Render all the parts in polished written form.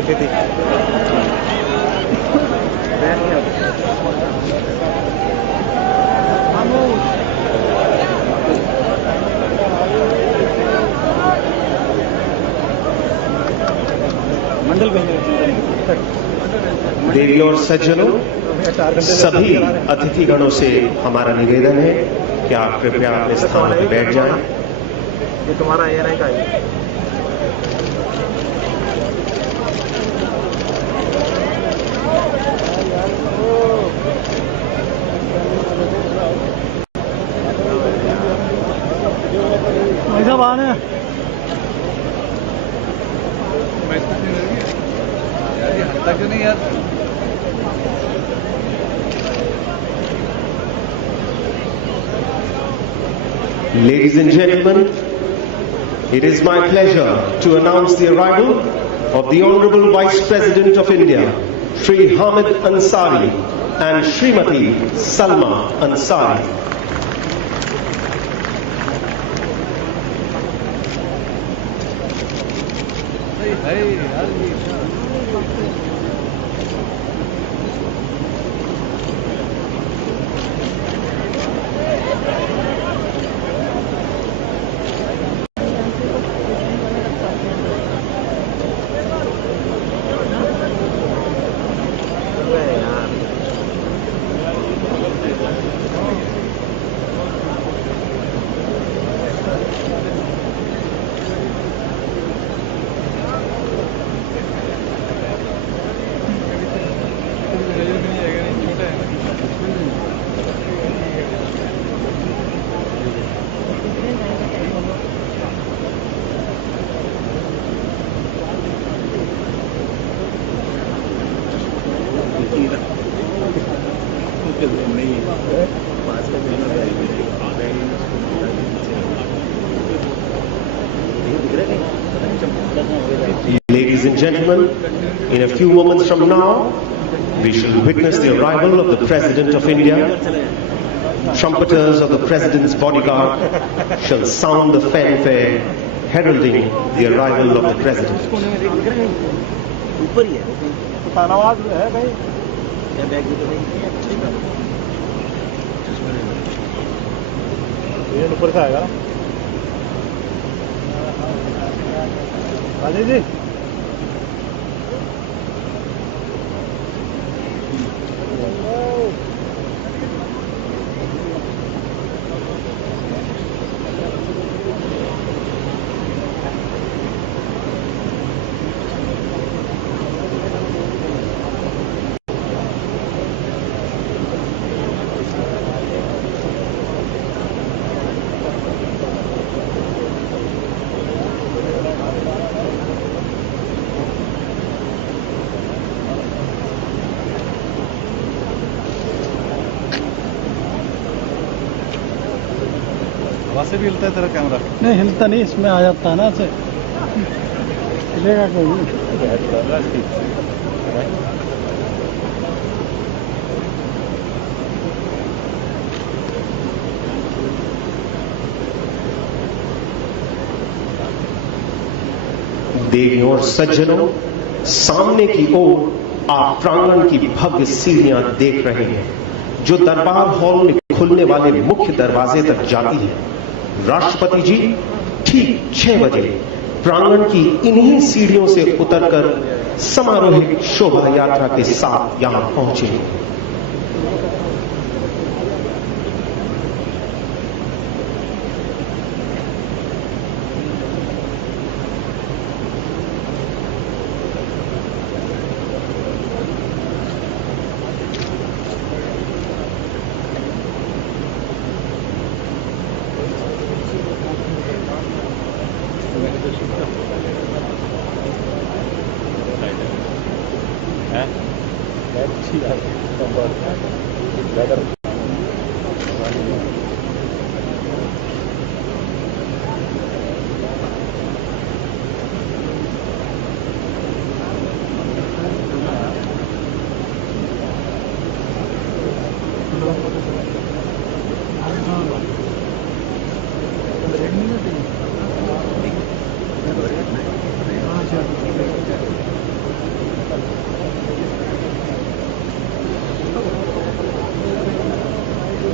खेती मंडल देवी और सज्जनों, सभी अतिथिगणों से हमारा निवेदन है कि आप कृपया अपने स्थान पर बैठ जाएं। ये तुम्हारा एएनआई का है। ऐसा बाहर है तक नहीं यार। Ladies and gentlemen, it is my pleasure to announce the arrival of the Honorable Vice President of India, Shri Hamid Ansari and Srimati Salma Ansari. Ladies and gentlemen, in a few moments from now, we shall witness the arrival of the President of India. Trumpeters of the President's bodyguard shall sound the fanfare heralding the arrival of the President. ऊपर ही है आवाज है भाई क्या bag भी तो नहीं ये ऊपर से आएगा राजेश जी। हवा से भी हिलता है तेरा कैमरा? नहीं हिलता नहीं, इसमें आ जाता है ना ऐसे हिलेगा कोई नहीं। देवियों और सज्जनों, सामने की ओर आप प्रांगण की भव्य सीढ़ियां देख रहे हैं जो दरबार हॉल में खुलने वाले मुख्य दरवाजे तक जाती है। राष्ट्रपति जी ठीक 6 बजे प्रांगण की इन्हीं सीढ़ियों से उतरकर समारोहिक शोभा यात्रा के साथ यहां पहुंचे।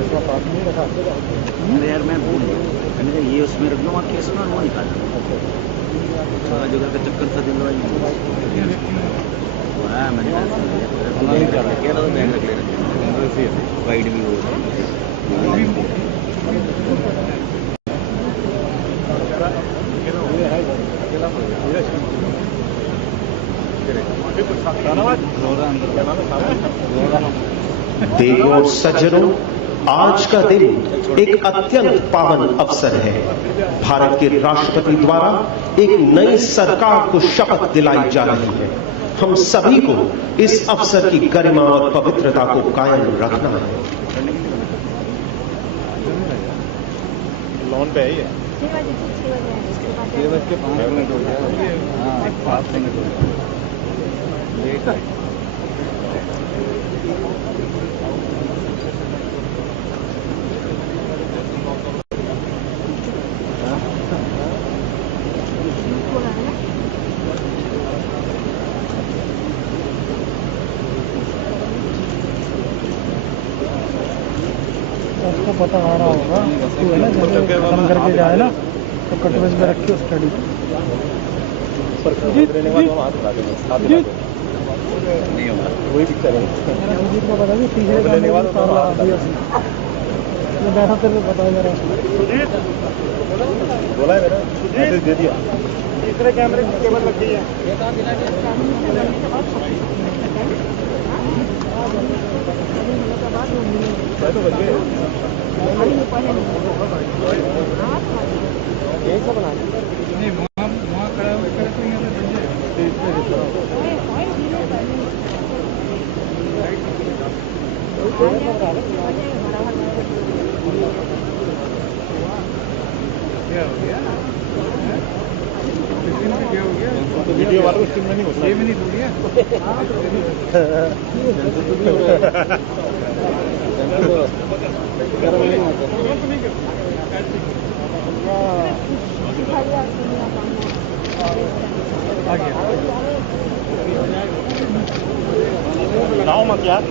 अरे यार मैं भूल गया, मैंने कहा ये उसमें रख दो, वहाँ केस में वो निकाल सारा जगह का चक्कर था दिलवाई मैंने कहा बैंक रख ले वाइड भी हो देवों और सज्जनों, आज का दिन एक अत्यंत पावन अवसर है। भारत के राष्ट्रपति द्वारा एक नई सरकार को शपथ दिलाई जा रही है। हम सभी को इस अवसर की गरिमा और पवित्रता को कायम रखना है। लोन पे है 6 बजे के 5 मिनट हो गया। हाँ 7 मिनट हो गया, लेट है। उसको पता आ रहा होगा है ना, जैसे खत्म करके जाए ना तो कटवेज में रखी स्टडी नहीं होगा वही पिक्चर है। को पता भी तीसरे बैठा तेरे को पता जरा बोला है मेरा मैसेज दे दिया। तीसरे कैमरे की केबल लग गई है। तो बच गए यही सब बना नहीं, वहाँ खड़ा होकर तो यहाँ पे क्या हो गया? क्या हो गया? वीडियो वालों को में नहीं घुसना। 6 मिनट हो गया। बनाओ मत यार।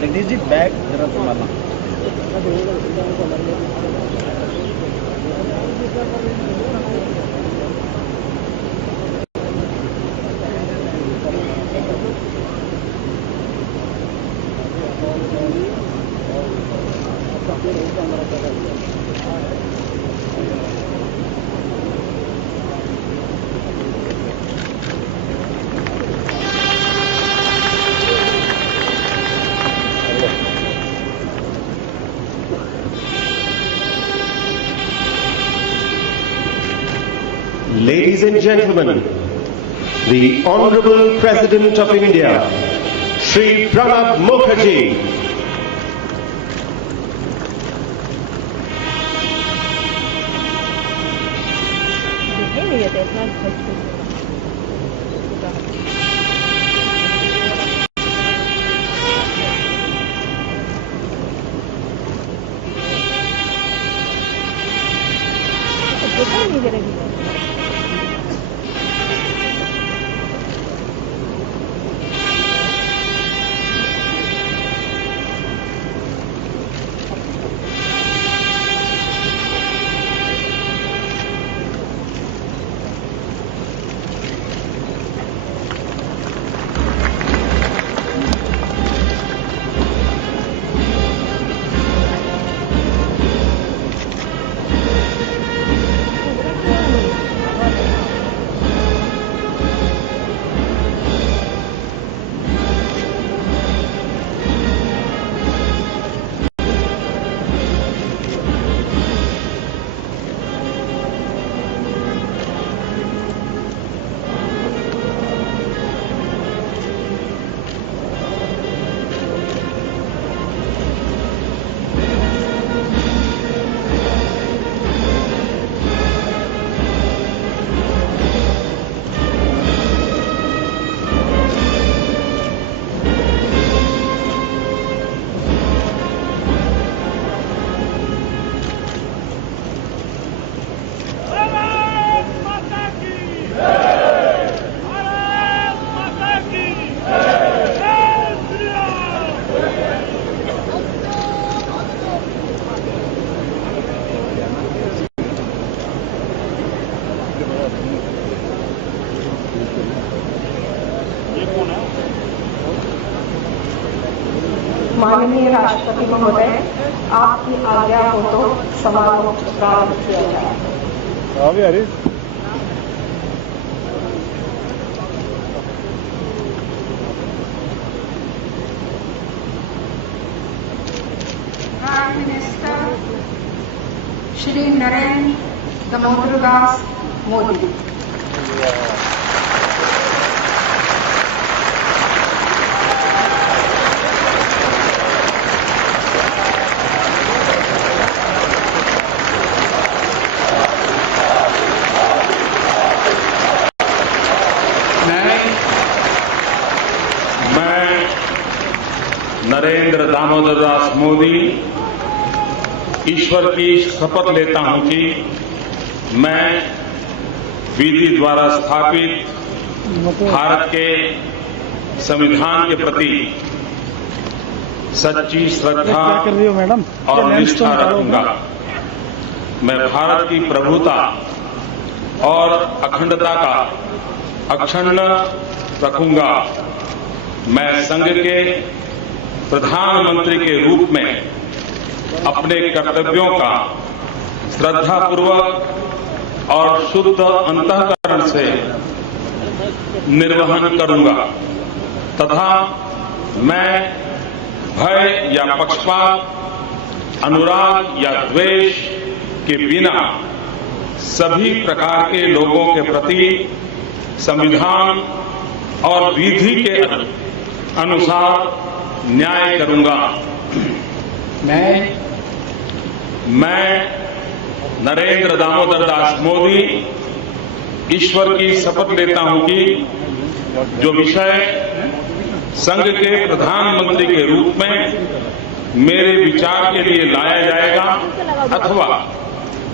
जगदीश जी बैग जरा संभालना। Ladies and gentlemen, the Honorable President of India, Shri Pranab Mukherjee. माननीय राष्ट्रपति महोदय, आपकी आज्ञा हो तो समारोह प्रारंभ किया जाए। Prime minister Shri Narendra Damodar Das Modi. नरेंद्र दामोदर दास मोदी ईश्वर की शपथ लेता हूं कि मैं विधि द्वारा स्थापित भारत के संविधान के प्रति सच्ची श्रद्धा और निष्ठा रखूंगा। मैं भारत की प्रभुता और अखंडता का अक्षुण्ण रखूंगा। मैं संघ के प्रधानमंत्री के रूप में अपने कर्तव्यों का श्रद्धापूर्वक और शुद्ध अंतःकरण से निर्वहन करूंगा तथा मैं भय या पक्षपात, अनुराग या द्वेष के बिना सभी प्रकार के लोगों के प्रति संविधान और विधि के अनुसार न्याय करूंगा। मैं नरेंद्र दामोदर दास मोदी ईश्वर की शपथ लेता हूं कि जो विषय संघ के प्रधानमंत्री के रूप में मेरे विचार के लिए लाया जाएगा अथवा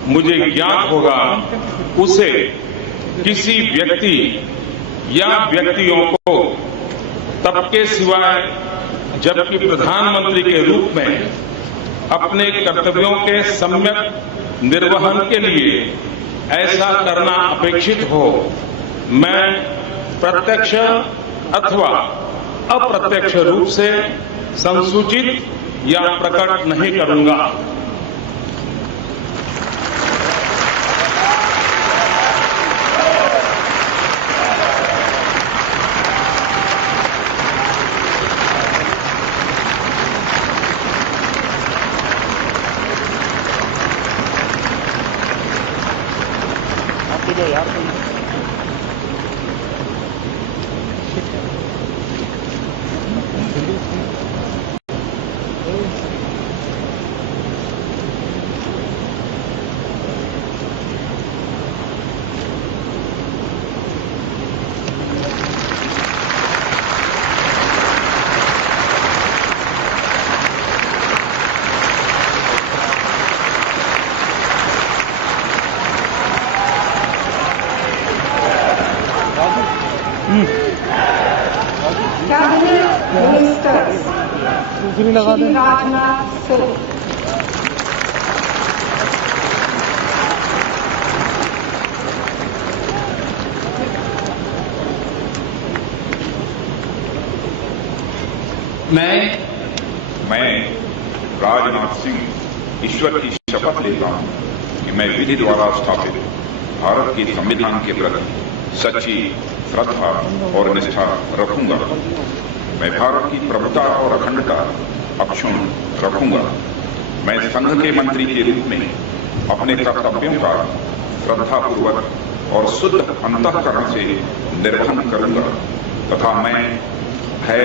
मुझे ज्ञात होगा उसे किसी व्यक्ति या व्यक्तियों को तब के सिवाय जबकि प्रधानमंत्री के रूप में अपने कर्तव्यों के सम्यक निर्वहन के लिए ऐसा करना अपेक्षित हो, मैं प्रत्यक्ष अथवा अप्रत्यक्ष रूप से संसूचित या प्रकट नहीं करूंगा। कैबिनेट मिनिस्टर्स श्री राजनाथ सिंह, मैं राजनाथ सिंह ईश्वर की शपथ लेता हूं कि मैं विधि द्वारा स्थापित भारत के संविधान के प्रति सच्ची श्रद्धा और निष्ठा रखूंगा। मैं भारत की प्रभुता और अखंडता अक्षुण्ण रखूंगा। मैं संघ के मंत्री के रूप में अपने कर्तव्यों का श्रद्धापूर्वक और शुद्ध अंतःकरण से निर्वहन करूंगा तथा मैं भय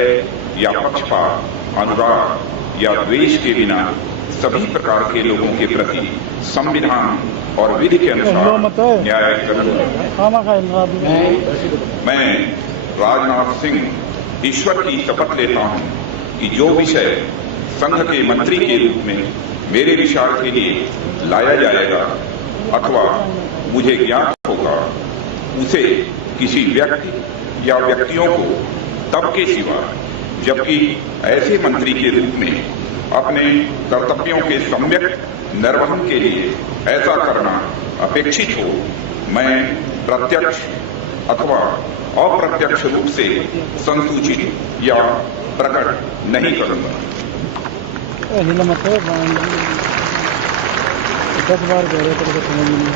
या पक्षपात, अनुराग या द्वेष के बिना सभी प्रकार के लोगों के प्रति संविधान और विधि के अनुसार न्याय करूंगा। मैं राजनाथ सिंह ईश्वर की शपथ लेता हूं कि जो विषय संघ के मंत्री के रूप में मेरे विचार के लिए लाया जाएगा अथवा मुझे ज्ञात होगा उसे किसी व्यक्ति या व्यक्तियों को तब के सिवा जबकि ऐसे मंत्री के रूप में अपने कर्तव्यों के सम्यक निर्वहन के लिए ऐसा करना अपेक्षित हो, मैं प्रत्यक्ष अथवा अप्रत्यक्ष रूप से संसूचित या प्रकट नहीं करूंगा। हिला मत 10 बार कह रहे थे समझ नहीं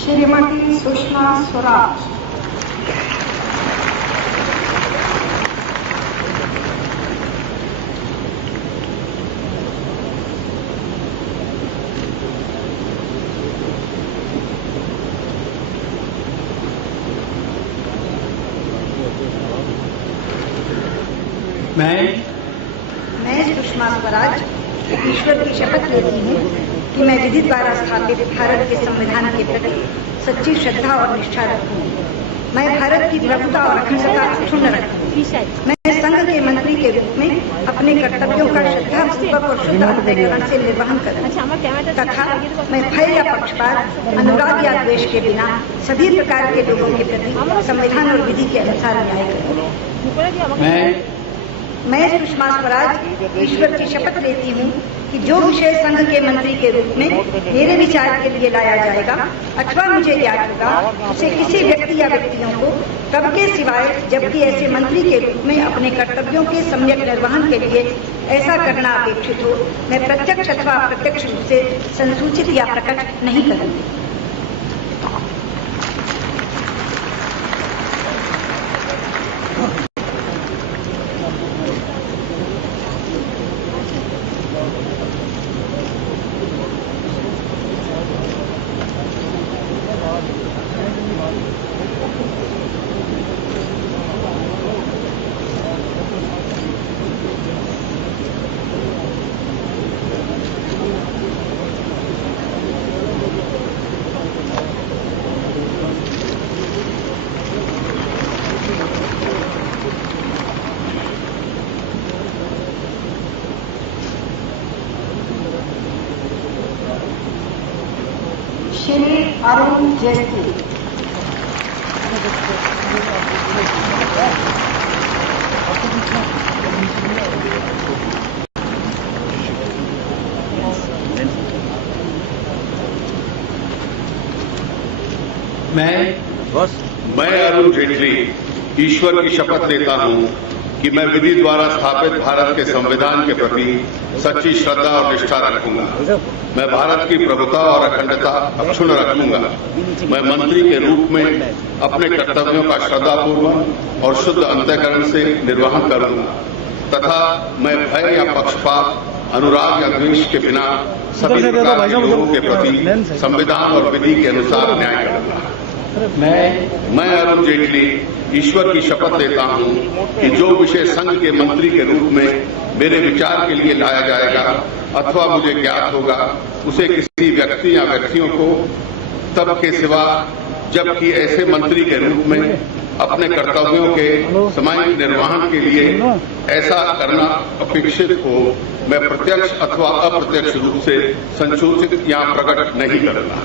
श्रीमती सुषमा स्वराज। मैं सुषमा स्वराज ईश्वर की शपथ लेती हूँ कि मैं विधि द्वारा स्थापित भारत के संविधान के प्रति सच्ची श्रद्धा और निष्ठा रखूंगी। मैं भारत की प्रभुता और अखंडता अक्षुण्ण रखूंगी। मैं संघ के मंत्री के रूप में अपने कर्तव्यों का श्रद्धापूर्वक और शुद्ध अंतःकरण से निर्वहन करूंगी तथा मैं भय या पक्षपात, अनुराग या द्वेष के बिना सभी प्रकार के लोगों के प्रति संविधान और विधि के अनुसार न्याय करूंगी। मैं सुषमा स्वराज ईश्वर की शपथ लेती हूँ कि जो विषय संघ के मंत्री के रूप में मेरे विचार के लिए लाया जाएगा अथवा मुझे ज्ञात होगा उसे किसी व्यक्ति या व्यक्तियों को तब के सिवाय जबकि ऐसे मंत्री के रूप में अपने कर्तव्यों के सम्यक निर्वहन के लिए ऐसा करना अपेक्षित हो मैं प्रत्यक्ष अथवा अप्रत्यक्ष रूप से संसूचित या प्रकट नहीं करूंगी। श्री अरुण जेटली। मैं अरुण जेटली ईश्वर की शपथ लेता हूं कि मैं विधि द्वारा स्थापित भारत के संविधान के प्रति सच्ची श्रद्धा और निष्ठा रखूंगा। मैं भारत की प्रभुता और अखंडता अक्षुण्ण रखूंगा। मैं मंत्री के रूप में अपने कर्तव्यों का श्रद्धापूर्वक और शुद्ध अंतःकरण से निर्वहन करूंगा तथा मैं भय या पक्षपात, अनुराग या द्वेष के बिना सभी प्रकार के लोगों के प्रति संविधान और विधि के अनुसार न्याय करूंगा। मैं अरुण जेटली ईश्वर की शपथ लेता हूं कि जो विषय संघ के मंत्री के रूप में मेरे विचार के लिए लाया जाएगा अथवा मुझे ज्ञात होगा उसे किसी व्यक्ति या व्यक्तियों को तब के सिवा जबकि ऐसे मंत्री के रूप में अपने कर्तव्यों के सामायिक निर्वहन के लिए ऐसा करना अपेक्षित हो मैं प्रत्यक्ष अथवा अप्रत्यक्ष रूप से संसूचित या प्रकट नहीं करूंगा।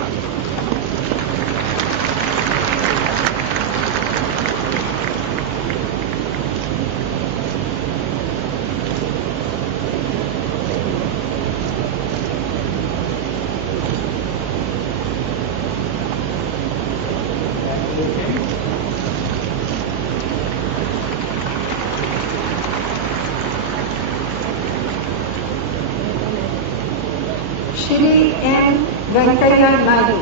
Shri M Venkaiah Naidu.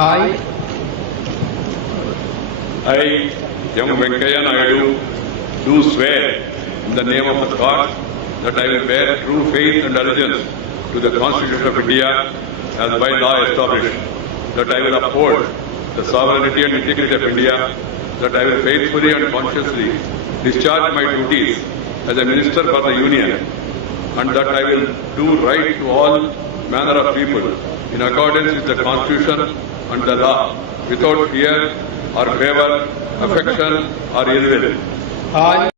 I, M. Venkaiah Naidu, do swear in the name of God that I will bear true faith and allegiance to the Constitution of India as by law established, that I will uphold the sovereignty and integrity of India, that I will faithfully and consciously discharge my duties as a Minister for the Union, and that I will do right to all manner of people in accordance with the Constitution and the law, without fear or favor, affection or ill will. I,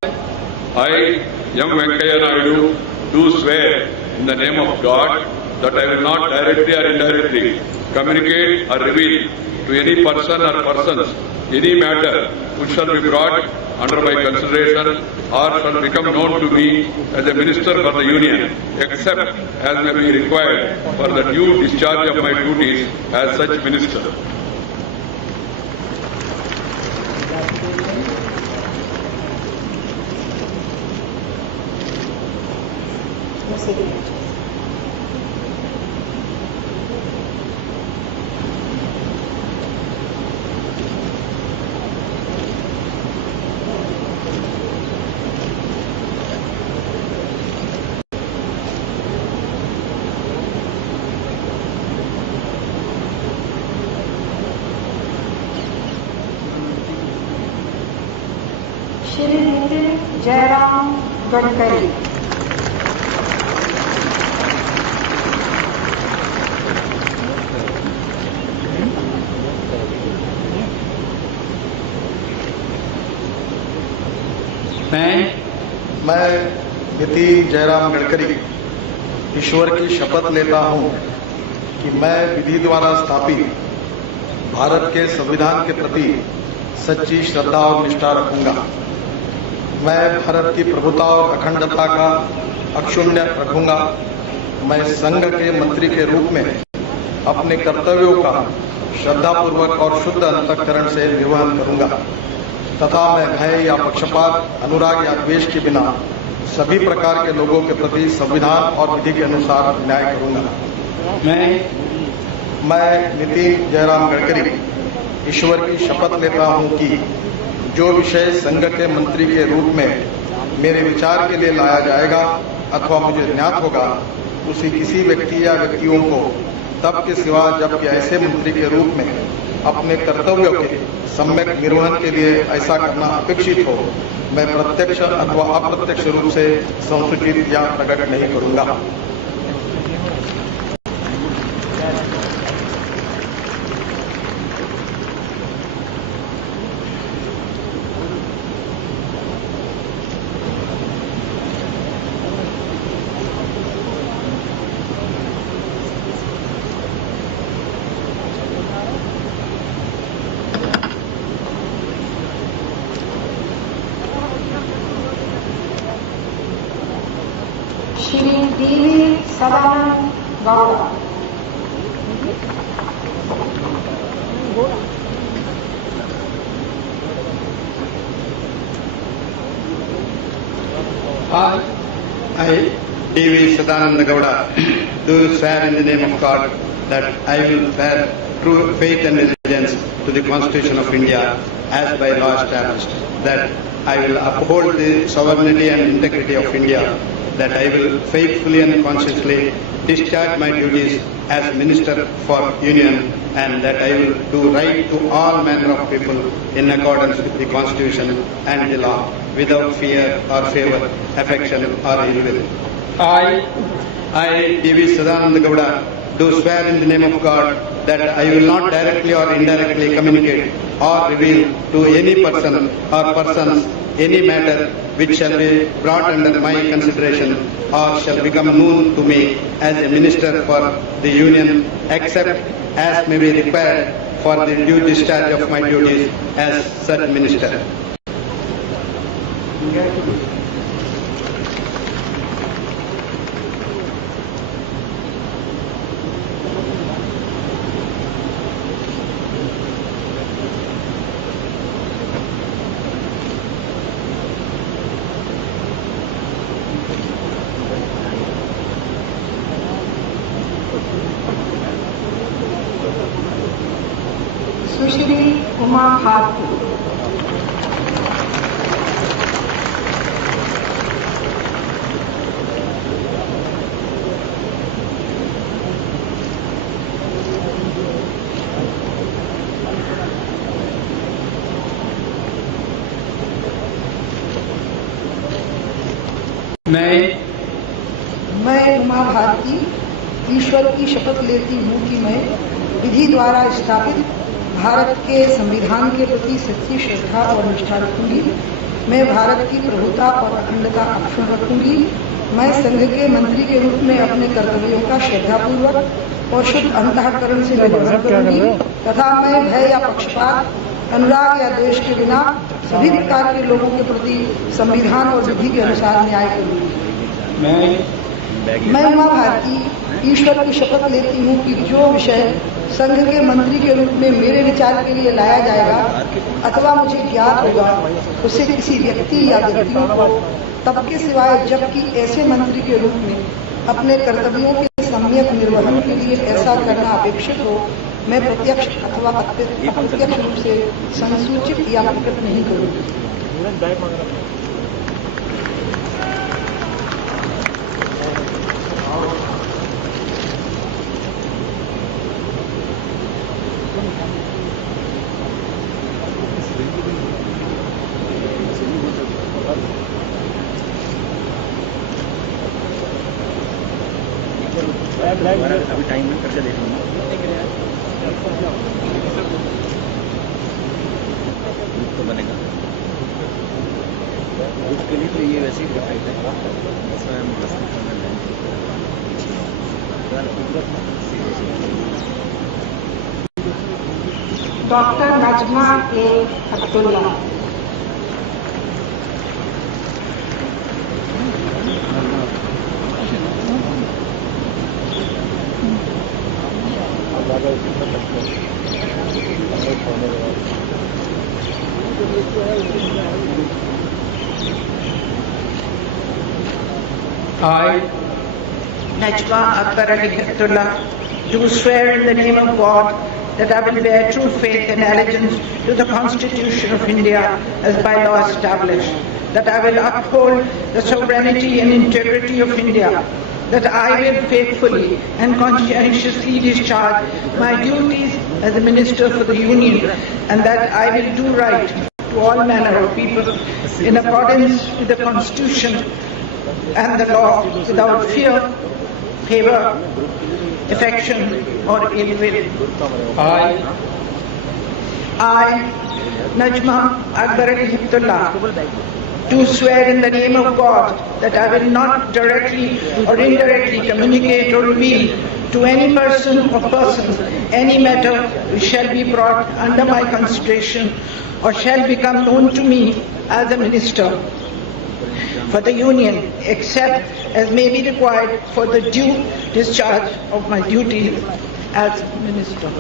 young Venkaya Naidu, do swear in the name of God that I will not directly or indirectly communicate or reveal to any person or persons any matter which shall be brought under my consideration or shall become known to me as a minister for the Union, except as may be required for the due discharge of my duties as such minister. Shri Nitin Jairam Gadkari. मैं नितिन जयराम गडकरी ईश्वर की शपथ लेता हूं कि मैं विधि द्वारा स्थापित भारत के संविधान के प्रति सच्ची श्रद्धा और निष्ठा रखूंगा। मैं भारत की प्रभुता और अखंडता का अक्षुण्ण रखूंगा। मैं संघ के मंत्री के रूप में अपने कर्तव्यों का श्रद्धापूर्वक और शुद्ध अंतःकरण से निर्वहन करूंगा तथा मैं भय या पक्षपात, अनुराग या द्वेष के बिना सभी प्रकार के लोगों के प्रति संविधान और विधि के अनुसार न्याय करूंगा। मैं नितिन जयराम गडकरी ईश्वर की शपथ लेता हूं कि जो विषय संघ के मंत्री के रूप में मेरे विचार के लिए लाया जाएगा अथवा मुझे ज्ञात होगा, उसी किसी व्यक्ति या व्यक्तियों को तब के सिवा जबकि ऐसे मंत्री के रूप में अपने कर्तव्यों के सम्यक निर्वहन के लिए ऐसा करना अपेक्षित हो, मैं प्रत्यक्ष अथवा अप्रत्यक्ष रूप से संसूचित या प्रकट नहीं करूंगा। Shri DV Sadananda Gowda. I, D.V. Sadananda Gowda, do swear in the name of God that I will bear true faith and allegiance to the Constitution of India as by law established, that I will uphold the sovereignty and integrity of India, that I will faithfully and consciously discharge my duties as Minister for Union, and that I will do right to all manner of people in accordance with the Constitution and the law, without fear or favor, affection or ill will. I, D.V. Sadananda Gowda, do swear in the name of God that I will not directly or indirectly communicate or reveal to any person or persons any matter which shall be brought under my consideration or shall become known to me as a minister for the Union, except as may be required for the due discharge of my duties as such minister. सुश्री उमा भारती। मैं उमा भारती ईश्वर की शपथ लेती हूँ कि मैं विधि द्वारा स्थापित भारत के संविधान के प्रति सच्ची श्रद्धा और निष्ठा रखूंगी। मैं भारत की प्रभुता और अखंडता अक्षुण्ण रखूंगी। मैं संघ के मंत्री के रूप में अपने कर्तव्यों का श्रद्धापूर्वक और शुद्ध अंतःकरण से निर्वहन करूंगी तथा मैं भय या पक्षपात, अनुराग या द्वेष के बिना सभी प्रकार के लोगों के प्रति संविधान और विधि के अनुसार न्याय करूंगी। मैं उमा भारती ईश्वर की शपथ लेती हूँ कि जो विषय संघ के मंत्री के रूप में मेरे विचार के लिए लाया जाएगा अथवा मुझे ज्ञात होगा उसे किसी व्यक्ति या व्यक्तियों को तब के सिवाय जबकि ऐसे मंत्री के रूप में अपने कर्तव्यों के सम्यक निर्वहन के लिए ऐसा करना अपेक्षित हो, मैं प्रत्यक्ष अथवा अप्रत्यक्ष रूप से संसूचित या प्रकट नहीं करूंगी। अभी टाइम में करके देख लूँगा तो बनेगा उसके लिए तो ये वैसे ही डिफाइट है doctor Najma A Abdullah. I, Najma Akbar Ali Khatullah, do swear in the name of God that I will bear true faith and allegiance to the Constitution of India as by law established, that I will uphold the sovereignty and integrity of India, that I will faithfully and conscientiously discharge my duties as a Minister for the Union, and that I will do right to all manner of people in accordance with the Constitution and the law without fear, favour, affection or ill will. I, Najma Akbar Ali Khatullah, do swear in the name of God that I will not directly or indirectly communicate or reveal to any person or persons any matter which shall be brought under my consideration or shall become known to me as a minister for the Union, except as may be required for the due discharge of my duties as minister.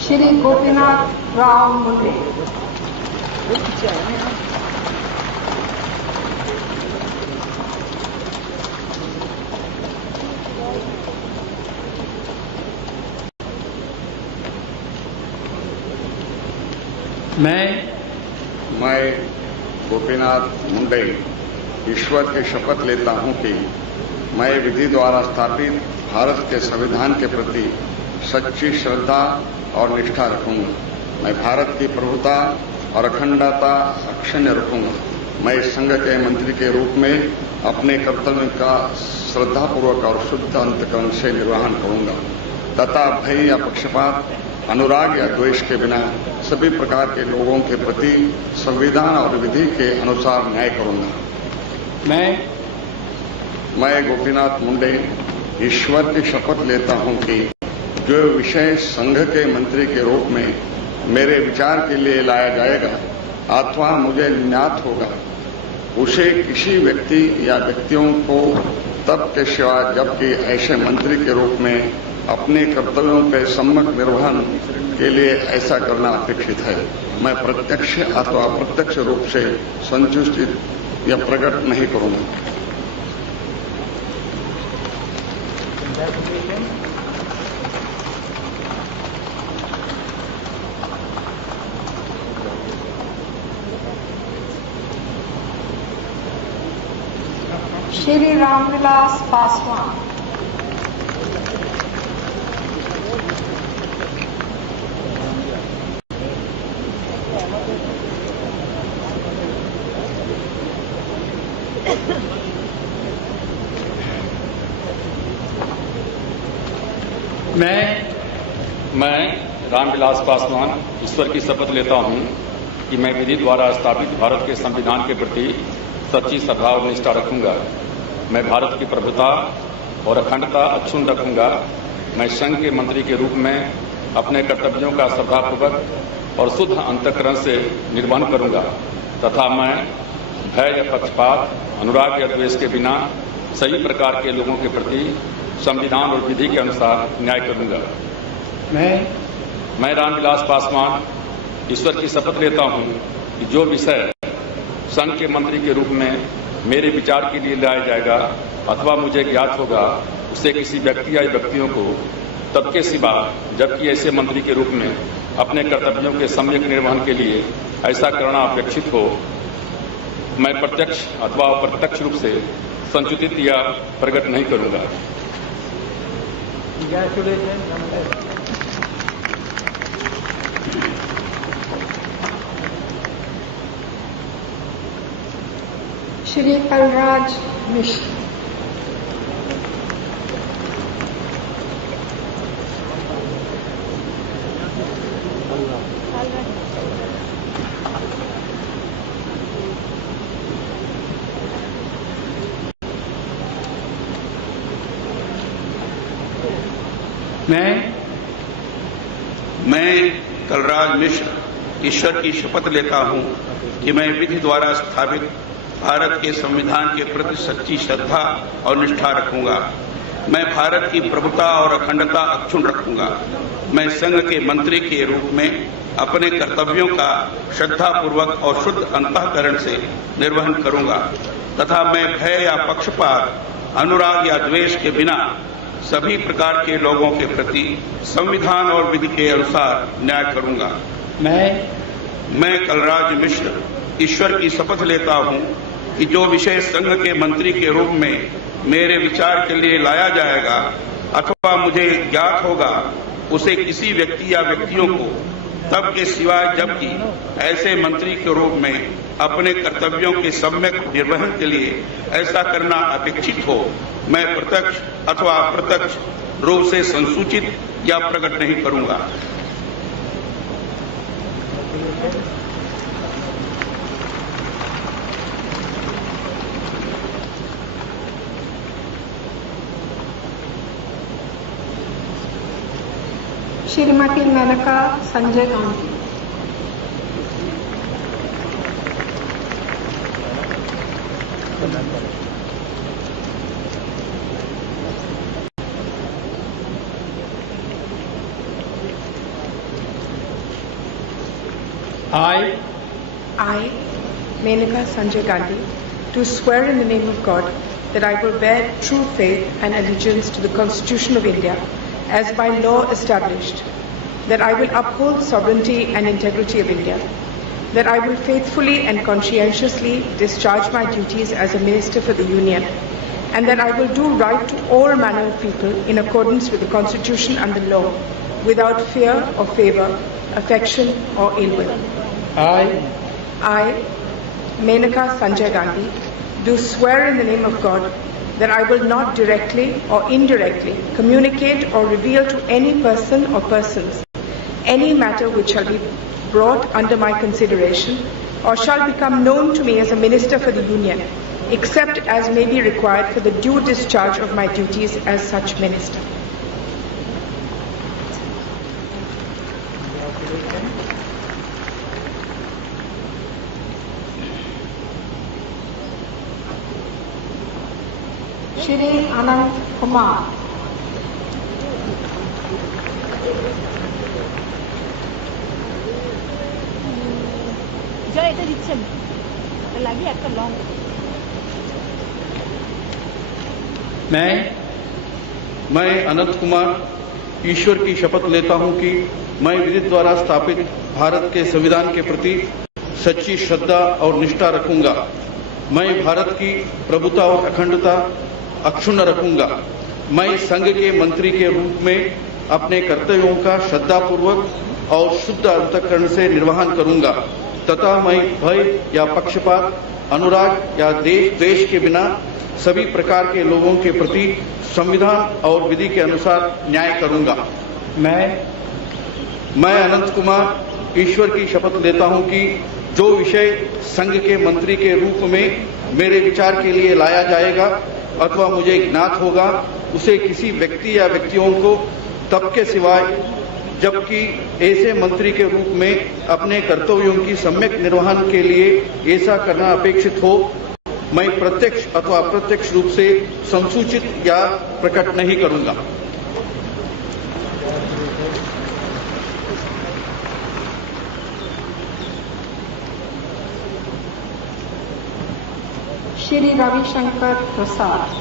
Shri Gopinath Rao Munde. मैं गोपीनाथ मुंडे ईश्वर की शपथ लेता हूं कि मैं विधि द्वारा स्थापित भारत के संविधान के प्रति सच्ची श्रद्धा और निष्ठा रखूंगा। मैं भारत की प्रभुता और अखंडता अक्षुण्ण रखूंगा। मैं इस संघ के मंत्री के रूप में अपने कर्तव्य का श्रद्धापूर्वक और शुद्ध अंतकरण से निर्वहन करूंगा तथा भय या पक्षपात, अनुराग या द्वेष के बिना सभी प्रकार के लोगों के प्रति संविधान और विधि के अनुसार न्याय करूंगा। मैं गोपीनाथ मुंडे ईश्वर की शपथ लेता हूं कि जो विषय संघ के मंत्री के रूप में मेरे विचार के लिए लाया जाएगा अथवा मुझे ज्ञात होगा उसे किसी व्यक्ति या व्यक्तियों को तब के सिवा जबकि ऐसे मंत्री के रूप में अपने कर्तव्यों के सम्यक निर्वहन के लिए ऐसा करना अपेक्षित है। मैं प्रत्यक्ष अथवा अप्रत्यक्ष रूप से संतुष्टि या प्रकट नहीं करूंगा। श्री रामविलास पासवान। मैं रामविलास पासवान ईश्वर की शपथ लेता हूं कि मैं विधि द्वारा स्थापित भारत के संविधान के प्रति सच्ची श्रद्धा और निष्ठा रखूंगा। मैं भारत की प्रभुता और अखंडता अक्षुण्ण रखूंगा। मैं संघ के मंत्री के रूप में अपने कर्तव्यों का श्रद्धापूर्वक और शुद्ध अंतःकरण से निर्वहन करूंगा तथा मैं भय या पक्षपात, अनुराग या द्वेष के बिना सभी प्रकार के लोगों के प्रति संविधान और विधि के अनुसार न्याय करूंगा। मैं रामविलास पासवान ईश्वर की शपथ लेता हूं कि जो विषय संघ के मंत्री के रूप में मेरे विचार के लिए लाया जाएगा अथवा मुझे ज्ञात होगा, उसे किसी व्यक्ति या व्यक्तियों को तब के सिवा जबकि ऐसे मंत्री के रूप में अपने कर्तव्यों के सम्यक निर्वहन के लिए ऐसा करना अपेक्षित हो, मैं प्रत्यक्ष अथवा अप्रत्यक्ष रूप से संचित या प्रकट नहीं करूंगा। श्री कलराज मिश्र। मैं कलराज मिश्र ईश्वर की शपथ लेता हूं कि मैं विधि द्वारा स्थापित भारत के संविधान के प्रति सच्ची श्रद्धा और निष्ठा रखूंगा। मैं भारत की प्रभुता और अखंडता अक्षुण्ण रखूंगा। मैं संघ के मंत्री के रूप में अपने कर्तव्यों का श्रद्धापूर्वक और शुद्ध अंतःकरण से निर्वहन करूंगा तथा मैं भय या पक्षपात, अनुराग या द्वेष के बिना सभी प्रकार के लोगों के प्रति संविधान और विधि के अनुसार न्याय करूंगा। मैं कलराज मिश्र ईश्वर की शपथ लेता हूं कि जो विषय संघ के मंत्री के रूप में मेरे विचार के लिए लाया जाएगा अथवा मुझे ज्ञात होगा, उसे किसी व्यक्ति या व्यक्तियों को तब के सिवाय जबकि ऐसे मंत्री के रूप में अपने कर्तव्यों के सम्यक निर्वहन के लिए ऐसा करना अपेक्षित हो, मैं प्रत्यक्ष अथवा अप्रत्यक्ष रूप से संसूचित या प्रकट नहीं करूंगा। Shrimati Maneka Sanjay Gandhi. I, Menaka Sanjay Gandhi, do swear in the name of God that I will bear true faith and allegiance to the Constitution of India as by law established, that I will uphold sovereignty and integrity of India, that I will faithfully and conscientiously discharge my duties as a Minister for the Union, and that I will do right to all manner of people in accordance with the Constitution and the law, without fear or favour, affection or ill will. I, Menaka Sanjay Gandhi, do swear in the name of God that I will not directly or indirectly communicate or reveal to any person or persons any matter which shall be brought under my consideration or shall become known to me as a Minister for the Union, except as may be required for the due discharge of my duties as such Minister. Shri अनंत कुमार। জয় এটা দিচ্ছেন এটা লাগিয়ে একটা long मैं अनंत कुमार ईश्वर की शपथ लेता हूं कि मैं विधि द्वारा स्थापित भारत के संविधान के प्रति सच्ची श्रद्धा और निष्ठा रखूंगा। मैं भारत की प्रभुता और अखंडता अक्षुण्ण रखूंगा। मैं संघ के मंत्री के रूप में अपने कर्तव्यों का श्रद्धापूर्वक और शुद्ध अंतःकरण से निर्वहन करूंगा तथा मैं भय या पक्षपात, अनुराग या देश द्वेष के बिना सभी प्रकार के लोगों के प्रति संविधान और विधि के अनुसार न्याय करूंगा। मैं अनंत कुमार ईश्वर की शपथ लेता हूं कि जो विषय संघ के मंत्री के रूप में मेरे विचार के लिए लाया जाएगा अथवा मुझे ज्ञात होगा उसे किसी व्यक्ति या व्यक्तियों को तब के सिवाय जबकि ऐसे मंत्री के रूप में अपने कर्तव्यों की सम्यक निर्वहन के लिए ऐसा करना अपेक्षित हो मैं प्रत्यक्ष अथवा अप्रत्यक्ष रूप से संसूचित या प्रकट नहीं करूंगा। श्री रविशंकर प्रसाद।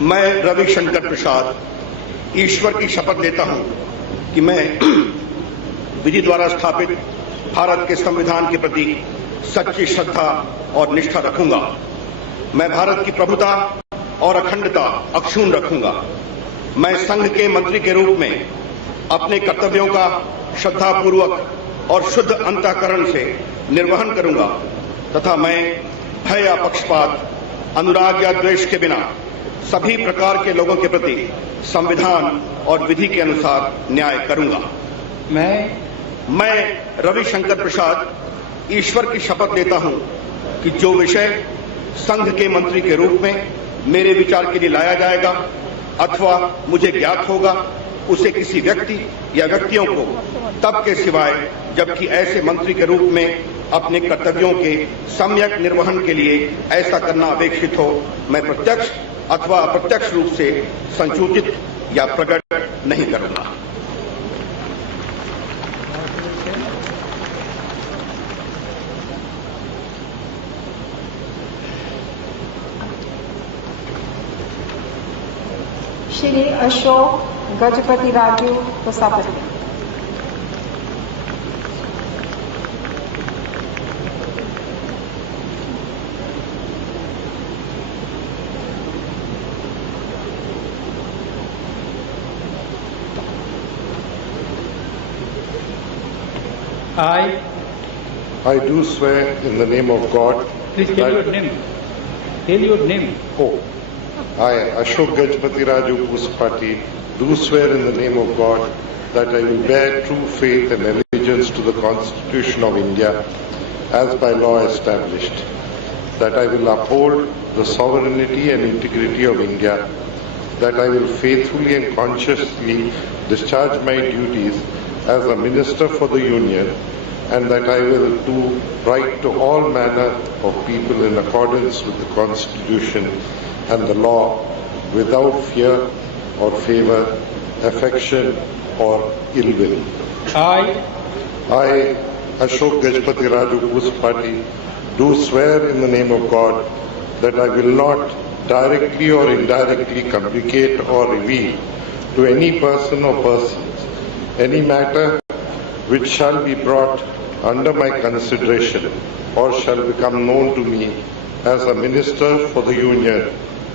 मैं रविशंकर प्रसाद ईश्वर की शपथ लेता हूं कि मैं विधि द्वारा स्थापित भारत के संविधान के प्रति सच्ची श्रद्धा और निष्ठा रखूंगा। मैं भारत की प्रभुता और अखंडता अक्षुण्ण रखूंगा। मैं संघ के मंत्री के रूप में अपने कर्तव्यों का श्रद्धापूर्वक और शुद्ध अंतःकरण से निर्वहन करूंगा तथा मैं भय या पक्षपात, अनुराग या द्वेष के बिना सभी प्रकार के लोगों के प्रति संविधान और विधि के अनुसार न्याय करूंगा। मैं रविशंकर प्रसाद ईश्वर की शपथ लेता हूं कि जो विषय संघ के मंत्री के रूप में मेरे विचार के लिए लाया जाएगा अथवा मुझे ज्ञात होगा उसे किसी व्यक्ति या व्यक्तियों को तब के सिवाय जबकि ऐसे मंत्री के रूप में अपने कर्तव्यों के सम्यक निर्वहन के लिए ऐसा करना अपेक्षित हो मैं प्रत्यक्ष अथवा अप्रत्यक्ष रूप से संसूचित या प्रकट नहीं करूंगा। श्री अशोक गजपति राजू प्रसाद। I do swear in the name of God. Please tell your name. Tell your name. Oh, I, Ashok Gajpati Raju Pusapati, do swear in the name of God that I will bear true faith and allegiance to the Constitution of India as by law established, that I will uphold the sovereignty and integrity of India, that I will faithfully and consciously discharge my duties as a Minister for the Union, and that I will do right to all manner of people in accordance with the Constitution and the law, without fear or favor, affection or ill will. I, Ashok Gajpati Raju Pusapati, do swear in the name of God that I will not directly or indirectly communicate or reveal to any person or persons any matter which shall be brought under my consideration or shall become known to me as a Minister for the Union,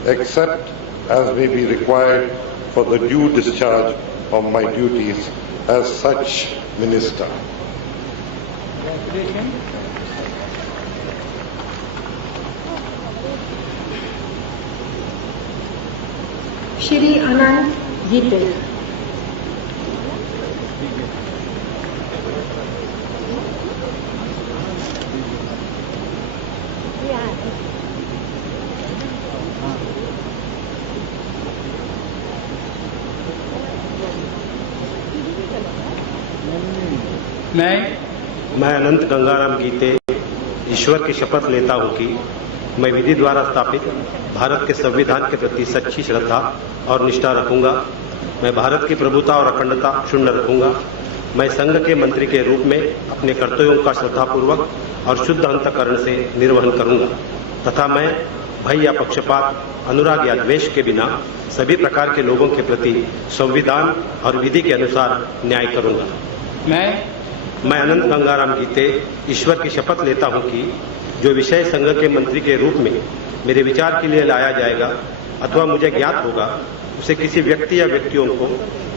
except as may be required for the due discharge of my duties as such Minister. Shri अनंत गीते। मैं अनंत गंगाराम गीते ईश्वर की शपथ लेता हूं कि मैं विधि द्वारा स्थापित भारत के संविधान के प्रति सच्ची श्रद्धा और निष्ठा रखूंगा। मैं भारत की प्रभुता और अखंडता क्षुण्ण रखूंगा। मैं संघ के मंत्री के रूप में अपने कर्तव्यों का श्रद्धापूर्वक और शुद्ध अंतःकरण से निर्वहन करूंगा तथा मैं भय या पक्षपात, अनुराग या द्वेष के बिना सभी प्रकार के लोगों के प्रति संविधान और विधि के अनुसार न्याय करूंगा। मैं अनंत गंगाराम गीते ईश्वर की शपथ लेता हूं कि जो विषय संघ के मंत्री के रूप में मेरे विचार के लिए लाया जाएगा अथवा मुझे ज्ञात होगा, उसे किसी व्यक्ति या व्यक्तियों को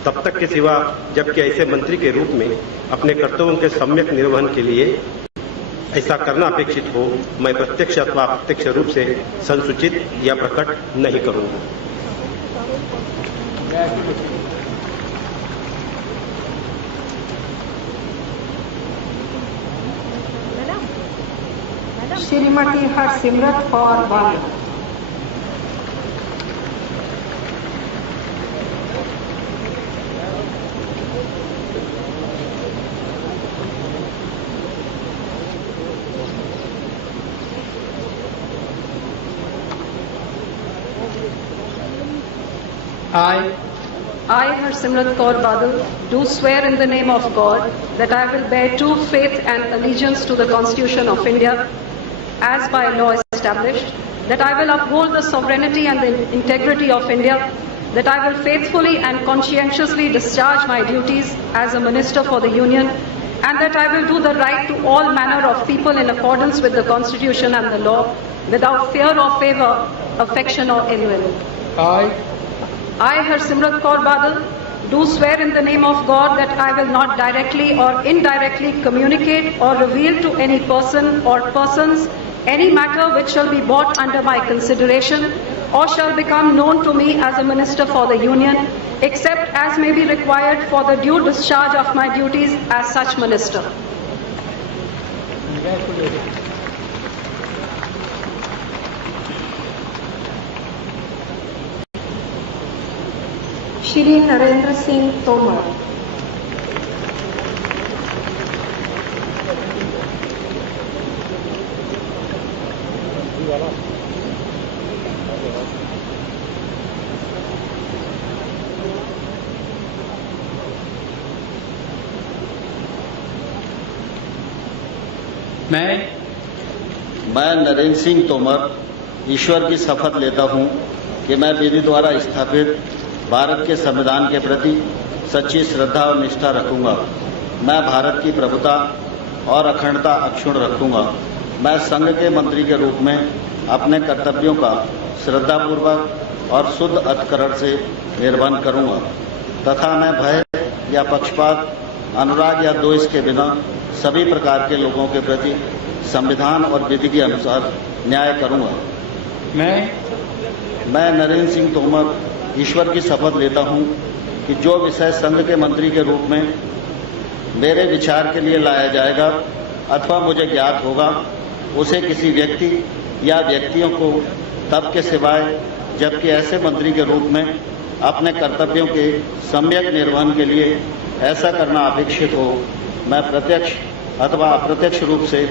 तब तक के सिवा जबकि ऐसे मंत्री के रूप में अपने कर्तव्यों के सम्यक निर्वहन के लिए ऐसा करना अपेक्षित हो, मैं प्रत्यक्ष अथवा अप्रत्यक्ष रूप से संसूचित या प्रकट नहीं करूंगा। Shrimati Harsimrat Kaur Badal. I, Harsimrat Kaur Badal, do swear in the name of God that I will bear true faith and allegiance to the Constitution of India as by law established, that I will uphold the sovereignty and the integrity of India, that I will faithfully and conscientiously discharge my duties as a Minister for the Union, and that I will do the right to all manner of people in accordance with the Constitution and the law, without fear or favor, affection or ill will. I, Harsimrat Kaur Badal, do swear in the name of God that I will not directly or indirectly communicate or reveal to any person or persons any matter which shall be brought under my consideration or shall become known to me as a Minister for the Union, except as may be required for the due discharge of my duties as such Minister. Shri Narendra Singh Tomar. मैं नरेंद्र सिंह तोमर ईश्वर की शपथ लेता हूं कि मैं विधि द्वारा स्थापित भारत के संविधान के प्रति सच्ची श्रद्धा और निष्ठा रखूंगा। मैं भारत की प्रभुता और अखंडता अक्षुण्ण रखूंगा। मैं संघ के मंत्री के रूप में अपने कर्तव्यों का श्रद्धापूर्वक और शुद्ध अंतःकरण से निर्वहन करूंगा तथा मैं भय या पक्षपात, अनुराग या द्वेष के बिना सभी प्रकार के लोगों के प्रति संविधान और विधि के अनुसार न्याय करूंगा। मैं नरेंद्र सिंह तोमर ईश्वर की शपथ लेता हूं कि जो विषय संघ के मंत्री के रूप में मेरे विचार के लिए लाया जाएगा अथवा मुझे ज्ञात होगा, उसे किसी व्यक्ति या व्यक्तियों को तब के सिवाय जबकि ऐसे मंत्री के रूप में अपने कर्तव्यों के सम्यक निर्वहन के लिए ऐसा करना अपेक्षित हो, मैं प्रत्यक्ष अथवा अप्रत्यक्ष रूप से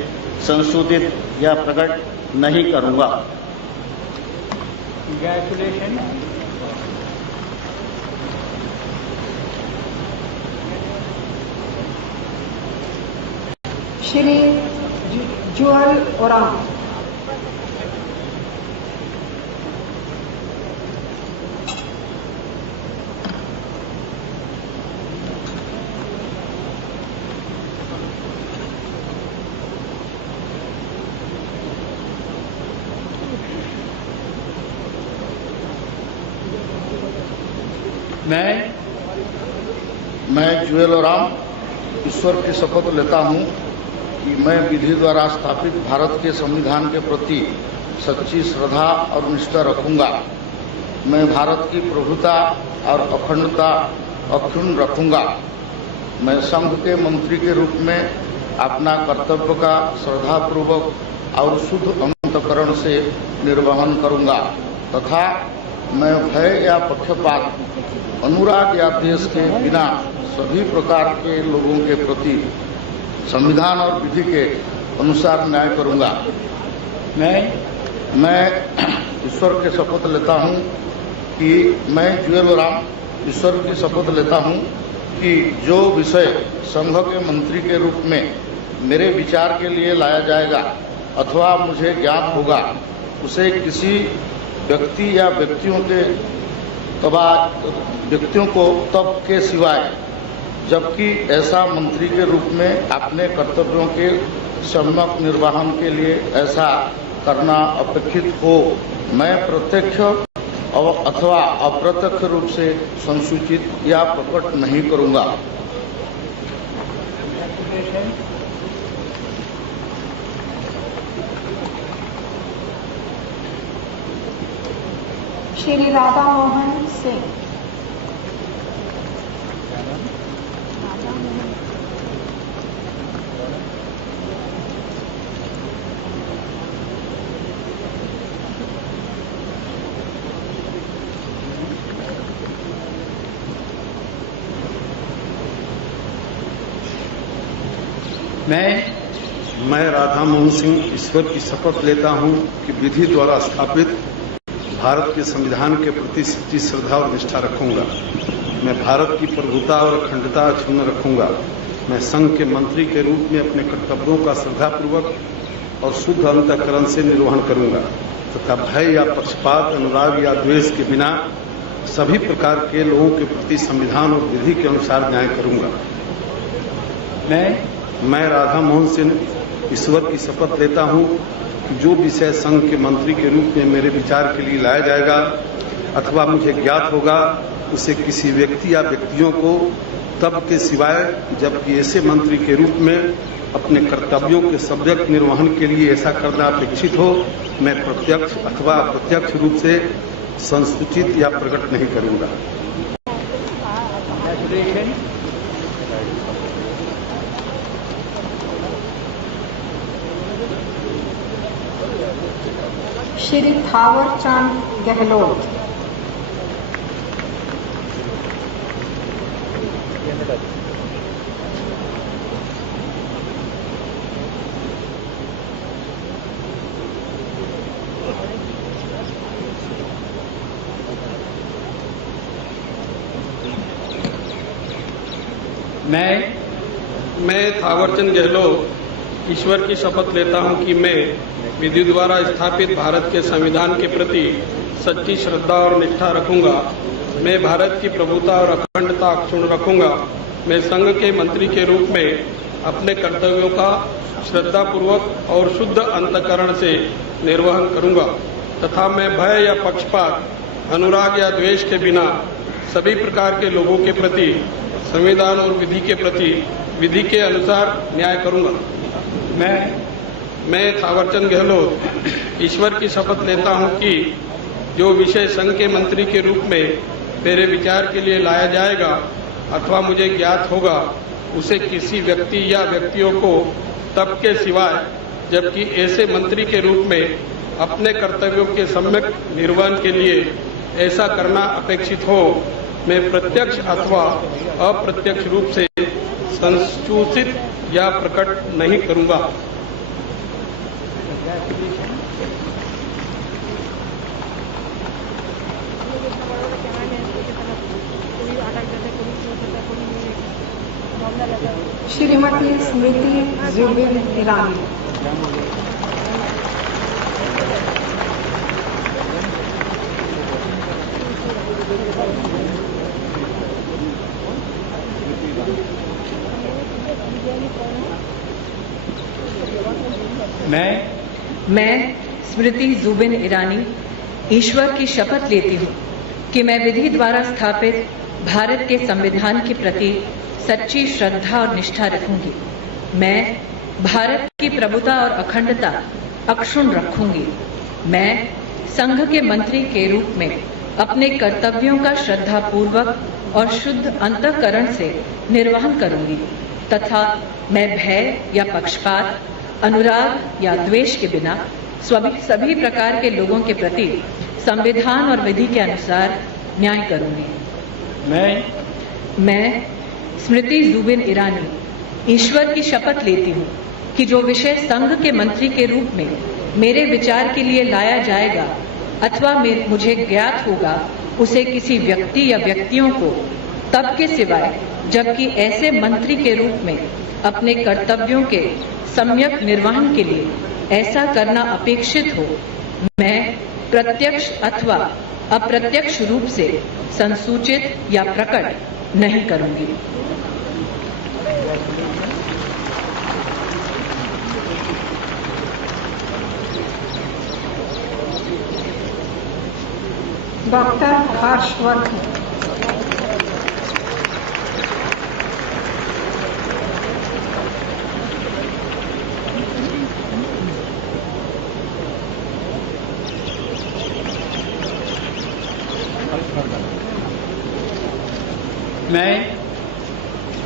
संशोधित या प्रकट नहीं करूंगा। श्री जुअल ओराम। मैं जुएल ओराम ईश्वर की शपथ लेता हूं कि मैं विधि द्वारा स्थापित भारत के संविधान के प्रति सच्ची श्रद्धा और निष्ठा रखूंगा। मैं भारत की प्रभुता और अखंडता अक्षुण्ण रखूंगा। मैं संघ के मंत्री के रूप में अपना कर्तव्य का श्रद्धापूर्वक और शुद्ध अंतःकरण से निर्वहन करूंगा तथा मैं भय या पक्षपात, अनुराग या द्वेष के बिना सभी प्रकार के लोगों के प्रति संविधान और विधि के अनुसार न्याय करूंगा। मैं ईश्वर के शपथ लेता हूं कि मैं जुएल राम ईश्वर की शपथ लेता हूं कि जो विषय संघ के मंत्री के रूप में मेरे विचार के लिए लाया जाएगा अथवा मुझे ज्ञात होगा, उसे किसी व्यक्ति या व्यक्तियों को तब के सिवाय, जबकि ऐसा मंत्री के रूप में अपने कर्तव्यों के सम्यक निर्वहन के लिए ऐसा करना अपेक्षित हो, मैं प्रत्यक्ष अथवा अप्रत्यक्ष रूप से संसूचित या प्रकट नहीं करूंगा। श्री राधा मोहन सिंह। मैं राधा मोहन सिंह ईश्वर की शपथ लेता हूं कि विधि द्वारा स्थापित भारत के संविधान के प्रति सच्ची श्रद्धा और निष्ठा रखूंगा। मैं भारत की प्रभुता और अखंडता अक्षुण्ण रखूंगा। मैं संघ के मंत्री के रूप में अपने कर्तव्यों का श्रद्धापूर्वक और शुद्ध अंतःकरण से निर्वहन करूंगा तथा भय या पक्षपात, अनुराग या द्वेष के बिना सभी प्रकार के लोगों के प्रति संविधान और विधि के अनुसार न्याय करूंगा। मैं राधा मोहन सिंह ईश्वर की शपथ लेता हूं कि जो विषय संघ के मंत्री के रूप में मेरे विचार के लिए लाया जाएगा अथवा मुझे ज्ञात होगा, उसे किसी व्यक्ति या व्यक्तियों को तब के सिवाय, जबकि ऐसे मंत्री के रूप में अपने कर्तव्यों के सम्यक निर्वहन के लिए ऐसा करना अपेक्षित हो, मैं प्रत्यक्ष अथवा अप्रत्यक्ष रूप से संसूचित या प्रकट नहीं करूंगा। श्री थावर चंद गहलोत। मैं थावरचंद गहलोत ईश्वर की शपथ लेता हूं कि मैं विधि द्वारा स्थापित भारत के संविधान के प्रति सच्ची श्रद्धा और निष्ठा रखूंगा। मैं भारत की प्रभुता और अखंडता अक्षुण्ण रखूंगा। मैं संघ के मंत्री के रूप में अपने कर्तव्यों का श्रद्धापूर्वक और शुद्ध अंतःकरण से निर्वहन करूंगा तथा मैं भय या पक्षपात, अनुराग या द्वेष के बिना सभी प्रकार के लोगों के प्रति संविधान और विधि के प्रति विधि के अनुसार न्याय करूंगा। मैं थावरचंद गहलोत ईश्वर की शपथ लेता हूं कि जो विषय संघ के मंत्री के रूप में मेरे विचार के लिए लाया जाएगा अथवा मुझे ज्ञात होगा, उसे किसी व्यक्ति या व्यक्तियों को तब के सिवाय, जबकि ऐसे मंत्री के रूप में अपने कर्तव्यों के सम्यक निर्वहन के लिए ऐसा करना अपेक्षित हो, मैं प्रत्यक्ष अथवा अप्रत्यक्ष रूप से संसूचित या प्रकट नहीं करूंगा। श्रीमती स्मृति जुबिन ईरानी। मैं स्मृति जुबिन ईरानी ईश्वर की शपथ लेती हूँ कि मैं विधि द्वारा स्थापित भारत के संविधान के प्रति सच्ची श्रद्धा और निष्ठा रखूंगी। मैं भारत की प्रभुता और अखंडता अक्षुण्ण रखूंगी। मैं संघ के मंत्री के रूप में अपने कर्तव्यों का श्रद्धापूर्वक और शुद्ध अंतःकरण से निर्वहन करूंगी तथा मैं भय या पक्षपात, अनुराग या द्वेष के बिना सभी प्रकार के लोगों के प्रति संविधान और विधि के अनुसार न्याय करूंगी। मैं स्मृति जुबिन ईरानी ईश्वर की शपथ लेती हूँ कि जो विषय संघ के मंत्री के रूप में मेरे विचार के लिए लाया जाएगा अथवा मुझे ज्ञात होगा, उसे किसी व्यक्ति या व्यक्तियों को तब के सिवाय जबकि ऐसे मंत्री के रूप में अपने कर्तव्यों के सम्यक निर्वहन के लिए ऐसा करना अपेक्षित हो, मैं प्रत्यक्ष अथवा अप्रत्यक्ष रूप से संसूचित या प्रकट नहीं करूंगी। डॉक्टर हर्षवर्धन।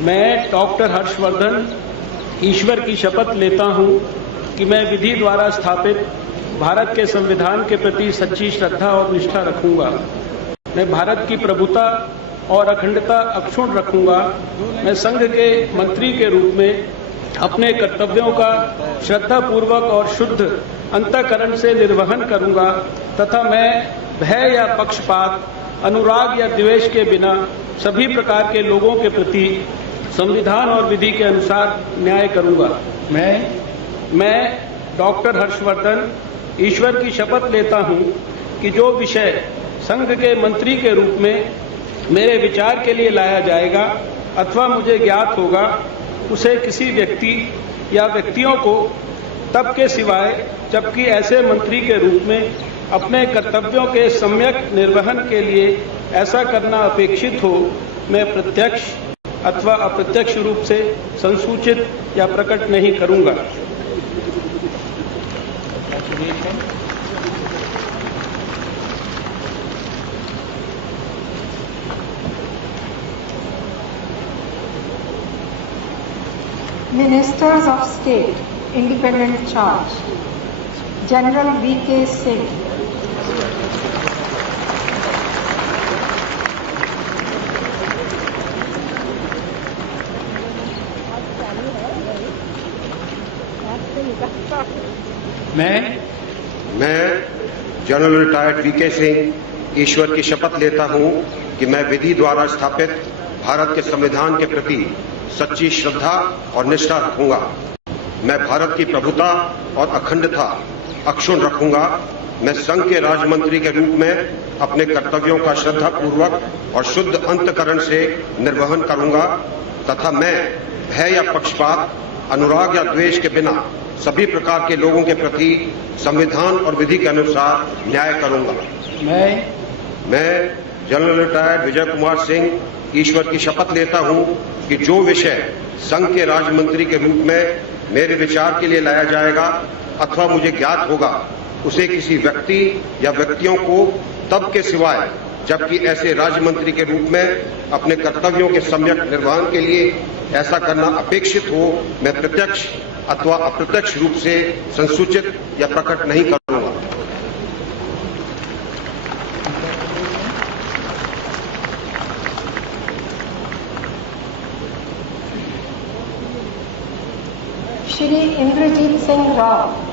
मैं डॉक्टर हर्षवर्धन ईश्वर की शपथ लेता हूं कि मैं विधि द्वारा स्थापित भारत के संविधान के प्रति सच्ची श्रद्धा और निष्ठा रखूंगा। मैं भारत की प्रभुता और अखंडता अक्षुण्ण रखूंगा। मैं संघ के मंत्री के रूप में अपने कर्तव्यों का श्रद्धापूर्वक और शुद्ध अंतःकरण से निर्वहन करूंगा तथा मैं भय या पक्षपात, अनुराग या द्वेष के बिना सभी प्रकार के लोगों के प्रति संविधान और विधि के अनुसार न्याय करूंगा। मैं डॉक्टर हर्षवर्धन ईश्वर की शपथ लेता हूं कि जो विषय संघ के मंत्री के रूप में मेरे विचार के लिए लाया जाएगा अथवा मुझे ज्ञात होगा, उसे किसी व्यक्ति या व्यक्तियों को तब के सिवाय जबकि ऐसे मंत्री के रूप में अपने कर्तव्यों के सम्यक निर्वहन के लिए ऐसा करना अपेक्षित हो, मैं प्रत्यक्ष अथवा अप्रत्यक्ष रूप से संसूचित या प्रकट नहीं करूंगा। Ministers of State, Independent Charge, General V.K. Singh. मैं जनरल रिटायर्ड वीके सिंह ईश्वर की शपथ लेता हूं कि मैं विधि द्वारा स्थापित भारत के संविधान के प्रति सच्ची श्रद्धा और निष्ठा रखूंगा। मैं भारत की प्रभुता और अखंडता अक्षुण्ण रखूंगा। मैं संघ के राजमंत्री के रूप में अपने कर्तव्यों का श्रद्धापूर्वक और शुद्ध अंतःकरण से निर्वहन करूंगा तथा मैं भय या पक्षपात, अनुराग या द्वेष के बिना सभी प्रकार के लोगों के प्रति संविधान और विधि के अनुसार न्याय करूंगा। मैं जनरल रिटायर्ड विजय कुमार सिंह ईश्वर की शपथ लेता हूं कि जो विषय संघ के राज्य के रूप में मेरे विचार के लिए लाया जाएगा अथवा मुझे ज्ञात होगा, उसे किसी व्यक्ति या व्यक्तियों को तब के सिवाय जबकि ऐसे राज्य मंत्री के रूप में अपने कर्तव्यों के सम्यक निर्वहन के लिए ऐसा करना अपेक्षित हो, मैं प्रत्यक्ष अथवा अप्रत्यक्ष रूप से संसूचित या प्रकट नहीं करूंगा। श्री इंद्रजीत सिंह राव।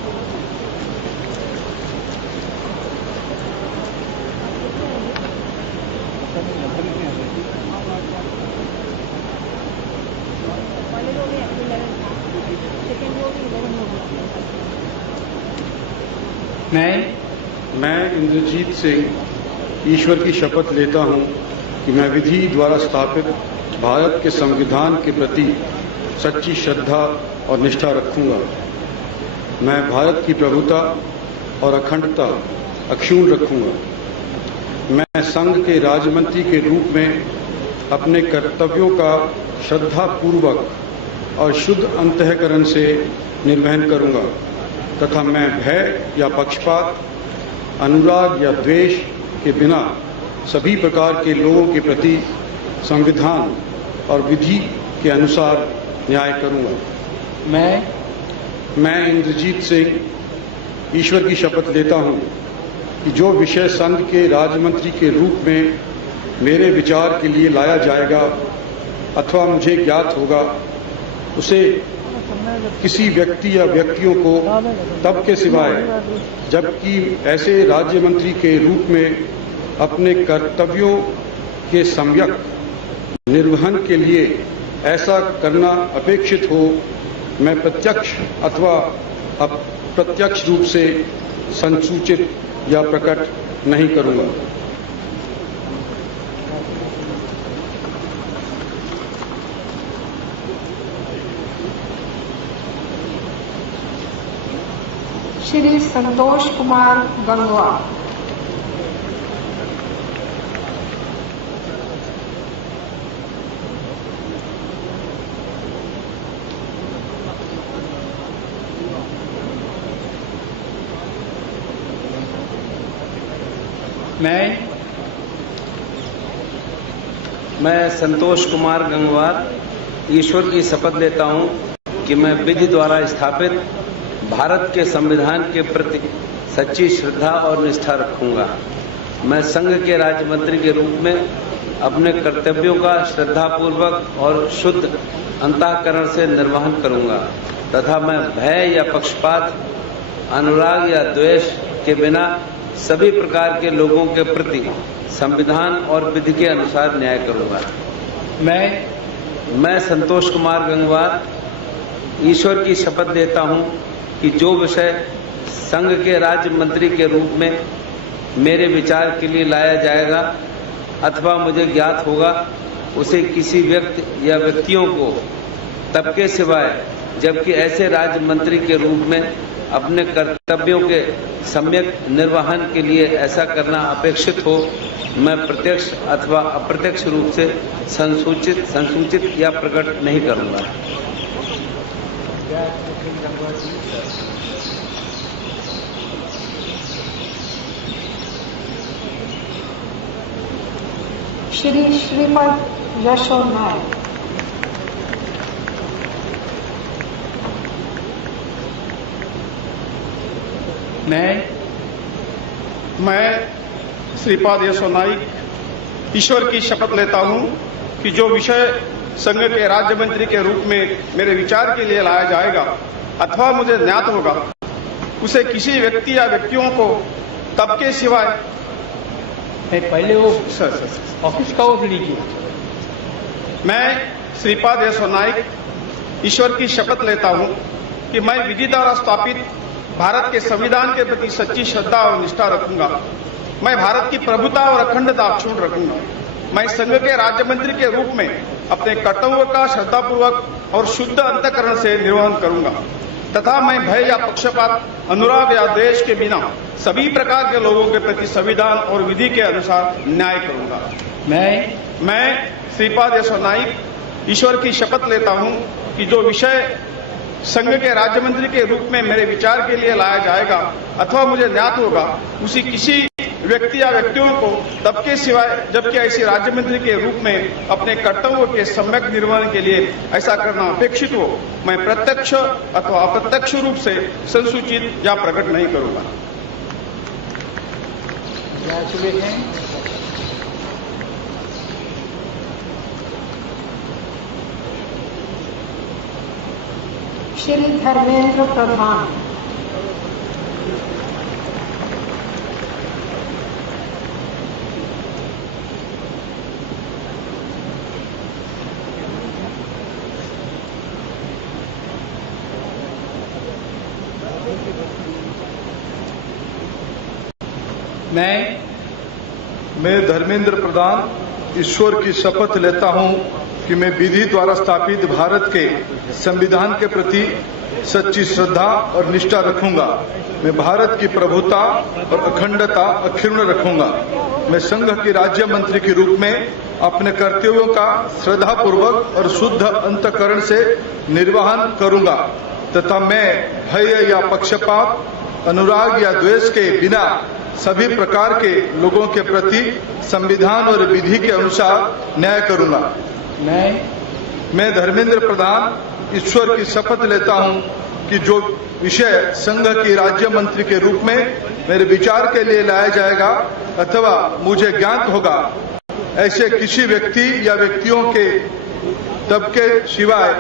मैं इंद्रजीत सिंह ईश्वर की शपथ लेता हूं कि मैं विधि द्वारा स्थापित भारत के संविधान के प्रति सच्ची श्रद्धा और निष्ठा रखूंगा। मैं भारत की प्रभुता और अखंडता अक्षुण्ण रखूंगा। मैं संघ के राज्यमंत्री के रूप में अपने कर्तव्यों का श्रद्धापूर्वक और शुद्ध अंतःकरण से निर्वहन करूंगा तथा मैं भय या पक्षपात, अनुराग या द्वेष के बिना सभी प्रकार के लोगों के प्रति संविधान और विधि के अनुसार न्याय करूंगा। मैं इंद्रजीत सिंह ईश्वर की शपथ लेता हूं कि जो विषय संघ के राज्यमंत्री के रूप में मेरे विचार के लिए लाया जाएगा अथवा मुझे ज्ञात होगा, उसे किसी व्यक्ति या व्यक्तियों को तब के सिवाय जबकि ऐसे राज्य मंत्री के रूप में अपने कर्तव्यों के सम्यक निर्वहन के लिए ऐसा करना अपेक्षित हो, मैं प्रत्यक्ष अथवा अप्रत्यक्ष रूप से संसूचित या प्रकट नहीं करूंगा। श्री संतोष कुमार गंगवार। मैं संतोष कुमार गंगवार ईश्वर की शपथ लेता हूं कि मैं विधि द्वारा स्थापित भारत के संविधान के प्रति सच्ची श्रद्धा और निष्ठा रखूंगा। मैं संघ के राज्य मंत्री के रूप में अपने कर्तव्यों का श्रद्धापूर्वक और शुद्ध अंतःकरण से निर्वहन करूंगा तथा मैं भय या पक्षपात, अनुराग या द्वेष के बिना सभी प्रकार के लोगों के प्रति संविधान और विधि के अनुसार न्याय करूंगा। मैं संतोष कुमार गंगवार ईश्वर की शपथ लेता हूं कि जो विषय संघ के राज्य मंत्री के रूप में मेरे विचार के लिए लाया जाएगा अथवा मुझे ज्ञात होगा, उसे किसी व्यक्ति या व्यक्तियों को तब के सिवाय जबकि ऐसे राज्य मंत्री के रूप में अपने कर्तव्यों के सम्यक निर्वहन के लिए ऐसा करना अपेक्षित हो, मैं प्रत्यक्ष अथवा अप्रत्यक्ष रूप से संसूचित या प्रकट नहीं करूंगा। श्री श्रीमद यशो नायक। मैं श्रीपाद यशो नाइक ईश्वर की शपथ लेता हूं कि जो विषय संघ के राज्य मंत्री के रूप में मेरे विचार के लिए लाया जाएगा अथवा मुझे ज्ञात होगा, उसे किसी व्यक्ति या व्यक्तियों को तब के सिवाय पहले वो ऑफिस का वो लीजिए। मैं श्रीपाद यशो नाइक ईश्वर की शपथ लेता हूं कि मैं विधि द्वारा स्थापित भारत के संविधान के प्रति सच्ची श्रद्धा और निष्ठा रखूंगा। मैं भारत की प्रभुता और अखंडता अक्षुण्ण रखूंगा। मैं संघ के राज्य मंत्री के रूप में अपने कर्तव्यों का श्रद्धापूर्वक और शुद्ध अंतःकरण से निर्वहन करूंगा तथा मैं भय या पक्षपात, अनुराग या द्वेष के बिना सभी प्रकार के लोगों के प्रति संविधान और विधि के अनुसार न्याय करूंगा। मैं श्रीपाद यशो नाइक ईश्वर की शपथ लेता हूं कि जो विषय संघ के राज्य मंत्री के रूप में मेरे विचार के लिए लाया जाएगा अथवा मुझे ज्ञात होगा, उसी किसी व्यक्ति या व्यक्तियों को तब के सिवाय जबकि ऐसे राज्य मंत्री के रूप में अपने कर्तव्यों के सम्यक निर्वहन के लिए ऐसा करना अपेक्षित हो, मैं प्रत्यक्ष अथवा अप्रत्यक्ष रूप से संसूचित या प्रकट नहीं करूंगा। श्री धर्मेंद्र प्रधान। मैं धर्मेंद्र प्रधान ईश्वर की शपथ लेता हूं कि मैं विधि द्वारा स्थापित भारत के संविधान के प्रति सच्ची श्रद्धा और निष्ठा रखूंगा। मैं भारत की प्रभुता और अखंडता अक्षुण्ण रखूंगा। मैं संघ के राज्य मंत्री के रूप में अपने कर्तव्यों का श्रद्धापूर्वक और शुद्ध अंतःकरण से निर्वहन करूंगा तथा मैं भय या पक्षपात, अनुराग या द्वेष के बिना सभी प्रकार के लोगों के प्रति संविधान और विधि के अनुसार न्याय करूंगा। मैं धर्मेंद्र प्रधान ईश्वर की शपथ लेता हूं कि जो विषय संघ के राज्य मंत्री के रूप में मेरे विचार के लिए लाया जाएगा अथवा मुझे ज्ञात होगा, ऐसे किसी व्यक्ति या व्यक्तियों के तब के सिवाय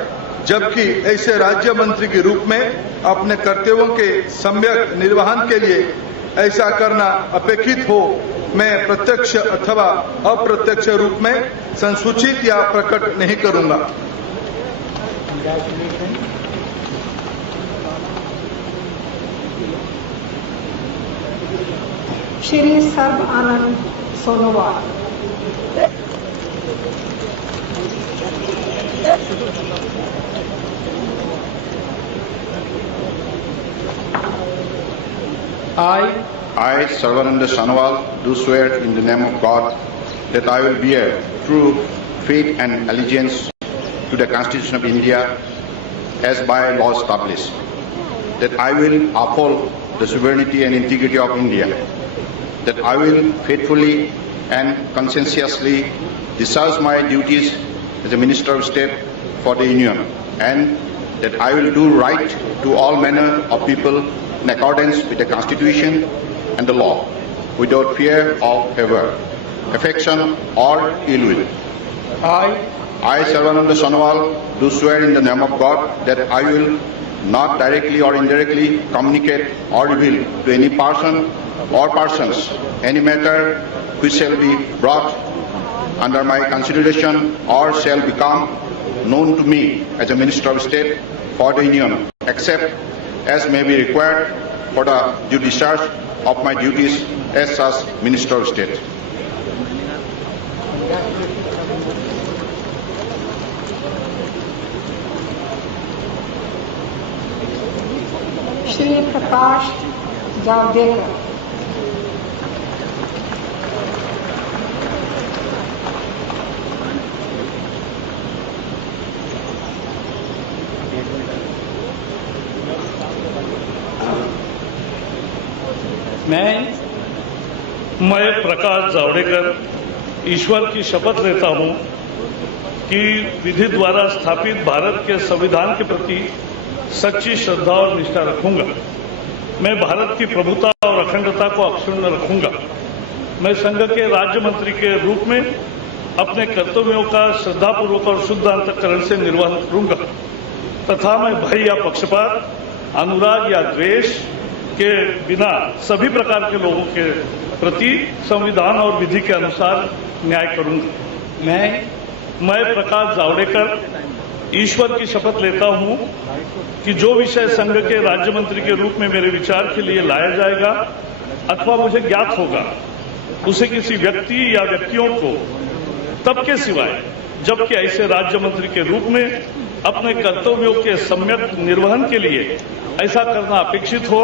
जबकि ऐसे राज्य मंत्री के रूप में अपने कर्तव्यों के सम्यक निर्वहन के लिए ऐसा करना अपेक्षित हो, मैं प्रत्यक्ष अथवा अप्रत्यक्ष रूप में संसूचित या प्रकट नहीं करूंगा। श्री सर्व आनंद Sonowal. I, Sarvananda Sonowal, do swear in the name of God that I will bear true faith and allegiance to the Constitution of India as by law established, that I will uphold the sovereignty and integrity of India, that I will faithfully and conscientiously discharge my duties as a Minister of State for the Union, and that I will do right to all manner of people in accordance with the Constitution and the law, without fear of favor, affection or ill will. I, Sarvananda Sonowal, do swear in the name of God that I will not directly or indirectly communicate or reveal to any person or persons any matter which shall be brought under my consideration or shall become known to me as a Minister of State for the Union, except as may be required for the due discharge of my duties as such Minister of State. Shri Prakash Javadekar. मैं प्रकाश जावड़ेकर ईश्वर की शपथ लेता हूं कि विधि द्वारा स्थापित भारत के संविधान के प्रति सच्ची श्रद्धा और निष्ठा रखूंगा। मैं भारत की प्रभुता और अखंडता को अक्षुण्ण रखूंगा। मैं संघ के राज्य मंत्री के रूप में अपने कर्तव्यों का श्रद्धापूर्वक और शुद्ध अंतःकरण से निर्वहन करूंगा तथा मैं भय या पक्षपात, अनुराग या द्वेष के बिना सभी प्रकार के लोगों के प्रति संविधान और विधि के अनुसार न्याय करूंगा। मैं प्रकाश जावड़ेकर ईश्वर की शपथ लेता हूं कि जो विषय संघ के राज्य मंत्री के रूप में मेरे विचार के लिए लाया जाएगा अथवा मुझे ज्ञात होगा, उसे किसी व्यक्ति या व्यक्तियों को तब के सिवाय जबकि ऐसे राज्य मंत्री के रूप में अपने कर्तव्यों के सम्यक निर्वहन के लिए ऐसा करना अपेक्षित हो,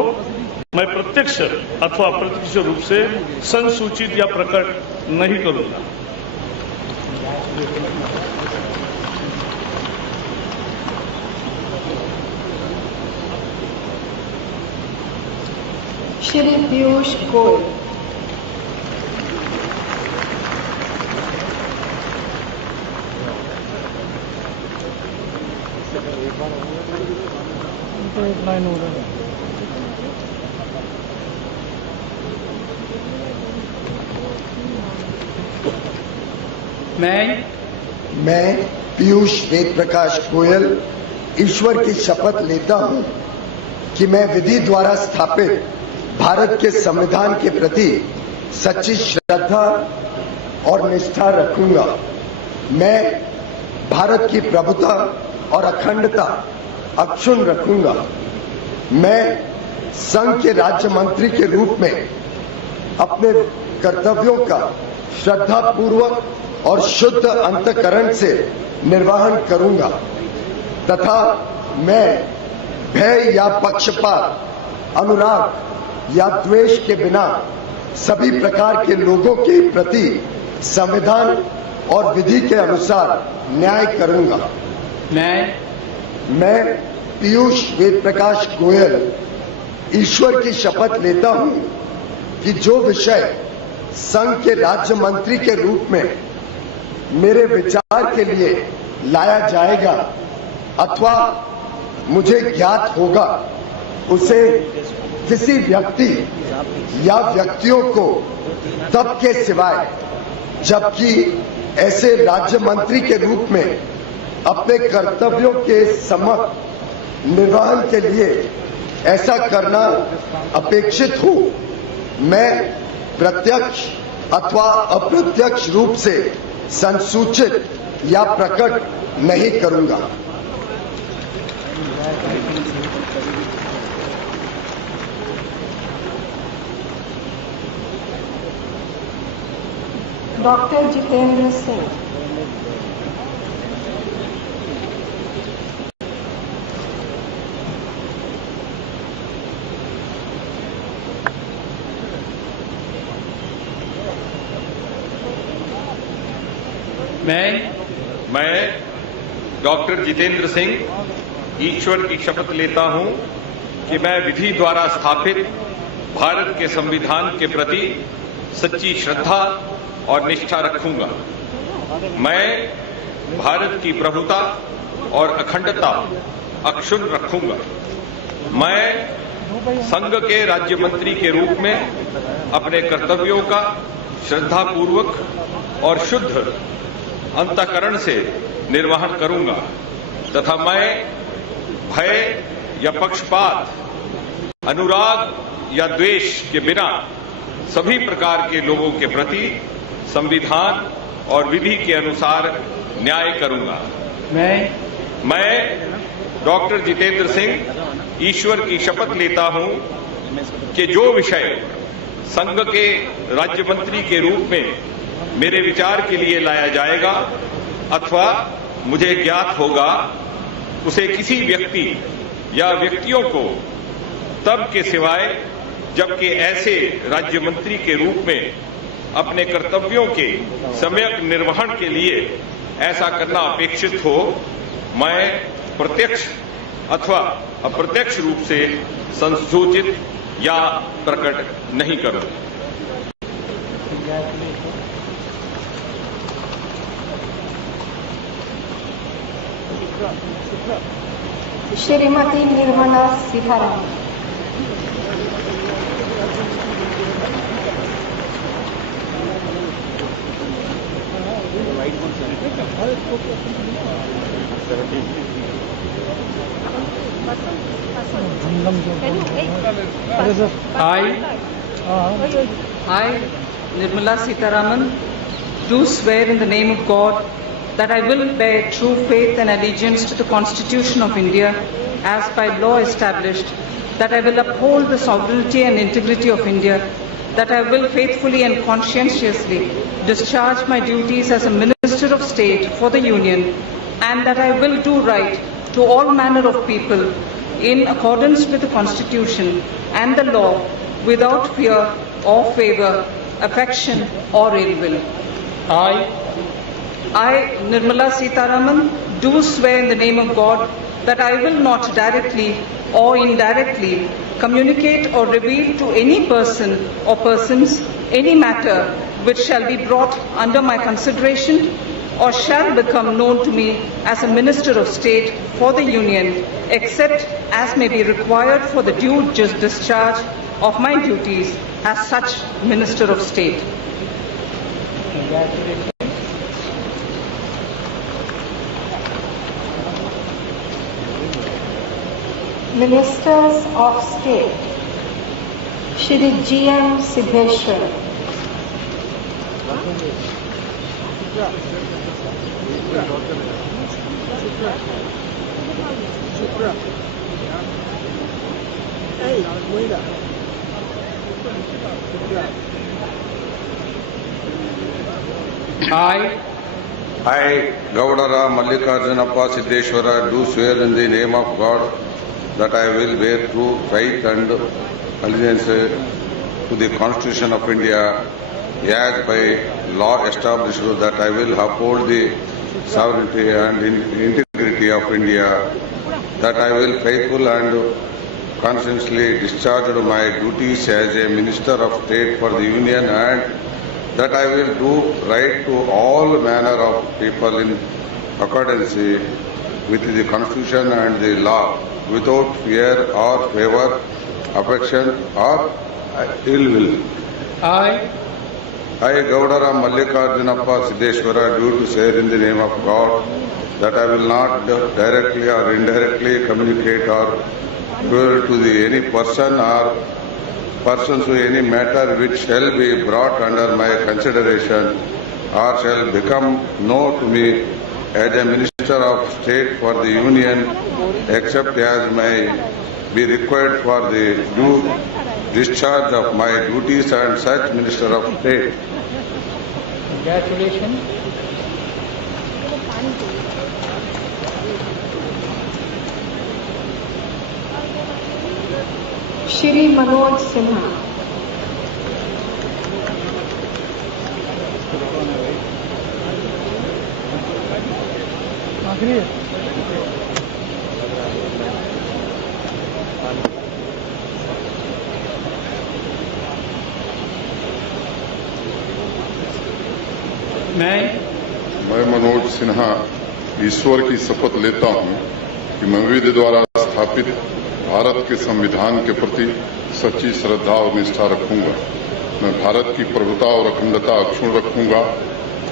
मैं प्रत्यक्ष अथवा अप्रत्यक्ष रूप से संसूचित या प्रकट नहीं करूंगा। श्री पीयूष गोयल। एक लाइन हो रहा है। मैं पीयूष वेद प्रकाश गोयल ईश्वर की शपथ लेता हूं कि मैं विधि द्वारा स्थापित भारत के संविधान के प्रति सच्ची श्रद्धा और निष्ठा रखूंगा। मैं भारत की प्रभुता और अखंडता अक्षुण्ण रखूंगा। मैं संघ के राज्य मंत्री के रूप में अपने कर्तव्यों का श्रद्धापूर्वक और शुद्ध अंतःकरण से निर्वहन करूंगा तथा मैं भय या पक्षपात, अनुराग या द्वेष के बिना सभी प्रकार के लोगों के प्रति संविधान और विधि के अनुसार न्याय करूंगा। मैं पीयूष वेद प्रकाश गोयल ईश्वर की शपथ लेता हूं कि जो विषय संघ के राज्य मंत्री के रूप में मेरे विचार के लिए लाया जाएगा अथवा मुझे ज्ञात होगा, उसे किसी व्यक्ति या व्यक्तियों को तब के सिवाय जबकि ऐसे राज्य मंत्री के रूप में अपने कर्तव्यों के समक्ष निर्वहन के लिए ऐसा करना अपेक्षित हूं। मैं प्रत्यक्ष अथवा अप्रत्यक्ष रूप से संसूचित या प्रकट नहीं करूंगा। डॉक्टर जितेंद्र सिंह। मैं डॉक्टर जितेंद्र सिंह ईश्वर की शपथ लेता हूं कि मैं विधि द्वारा स्थापित भारत के संविधान के प्रति सच्ची श्रद्धा और निष्ठा रखूंगा। मैं भारत की प्रभुता और अखंडता अक्षुण्ण रखूंगा। मैं संघ के राज्य मंत्री के रूप में अपने कर्तव्यों का श्रद्धापूर्वक और शुद्ध अंतःकरण से निर्वहन करूंगा तथा मैं भय या पक्षपात, अनुराग या द्वेष के बिना सभी प्रकार के लोगों के प्रति संविधान और विधि के अनुसार न्याय करूंगा। मैं डॉक्टर जितेंद्र सिंह ईश्वर की शपथ लेता हूं कि जो विषय संघ के राज्य मंत्री के रूप में मेरे विचार के लिए लाया जाएगा अथवा मुझे ज्ञात होगा, उसे किसी व्यक्ति या व्यक्तियों को तब के सिवाय जबकि ऐसे राज्य मंत्री के रूप में अपने कर्तव्यों के सम्यक निर्वहन के लिए ऐसा करना अपेक्षित हो, मैं प्रत्यक्ष अथवा अप्रत्यक्ष रूप से संसूचित या प्रकट नहीं करूंगा। Shrimati Nirmala Sitharaman. I, Nirmala Sitharaman, do swear in the name of God that I will bear true faith and allegiance to the Constitution of India as by law established, that I will uphold the sovereignty and integrity of India, that I will faithfully and conscientiously discharge my duties as a Minister of State for the Union, and that I will do right to all manner of people in accordance with the Constitution and the law without fear or favor, affection or ill will. I, Nirmala Sitharaman, do swear in the name of God that I will not directly or indirectly communicate or reveal to any person or persons any matter which shall be brought under my consideration or shall become known to me as a Minister of State for the Union, except as may be required for the due discharge of my duties as such Minister of State. Ministers of State, Shri G.M. Siddheshwar. I, Gavadara Mallikarjunappa Siddheshwara, do swear in the name of God that I will bear true faith and allegiance to the Constitution of India as by law established, that I will uphold the sovereignty and integrity of India, that I will faithfully and conscientiously discharge my duties as a Minister of State for the Union, and that I will do right to all manner of people in accordance with the Constitution and the law, without fear or favor, affection or ill will. I, Gavadara Mallikarjunappa Siddheshwara, do swear in the name of God that I will not directly or indirectly communicate or refer to any person or persons to any matter which shall be brought under my consideration or shall become known to me as a Minister of State for the Union, except as may be required for the due discharge of my duties and such Minister of State. Congratulations. Shri Manoj Sinha. मैं मनोज सिन्हा ईश्वर की शपथ लेता हूं कि मैं विधि द्वारा स्थापित भारत के संविधान के प्रति सच्ची श्रद्धा और निष्ठा रखूंगा। मैं भारत की प्रभुता और अखंडता अक्षुण्ण रखूंगा।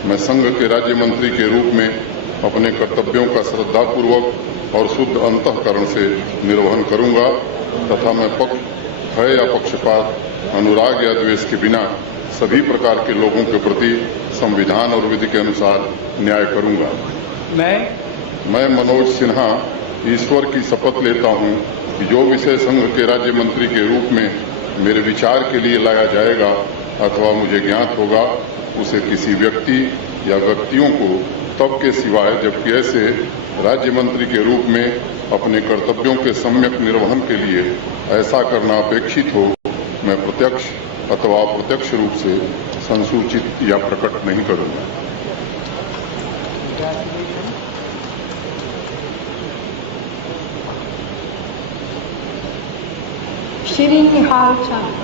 मैं संघ के राज्य मंत्री के रूप में अपने कर्तव्यों का श्रद्धापूर्वक और शुद्ध अंतःकरण से निर्वहन करूंगा तथा मैं भय या पक्षपात, अनुराग या द्वेष के बिना सभी प्रकार के लोगों के प्रति संविधान और विधि के अनुसार न्याय करूंगा। मैं मनोज सिन्हा ईश्वर की शपथ लेता हूं कि जो विषय संघ के राज्य मंत्री के रूप में मेरे विचार के लिए लाया जाएगा अथवा मुझे ज्ञात होगा, उसे किसी व्यक्ति या व्यक्तियों को तब के सिवाय जबकि ऐसे राज्य मंत्री के रूप में अपने कर्तव्यों के सम्यक निर्वहन के लिए ऐसा करना अपेक्षित हो, मैं प्रत्यक्ष अथवा अप्रत्यक्ष रूप से संसूचित या प्रकट नहीं करूंगा। Shri Nihal Chand.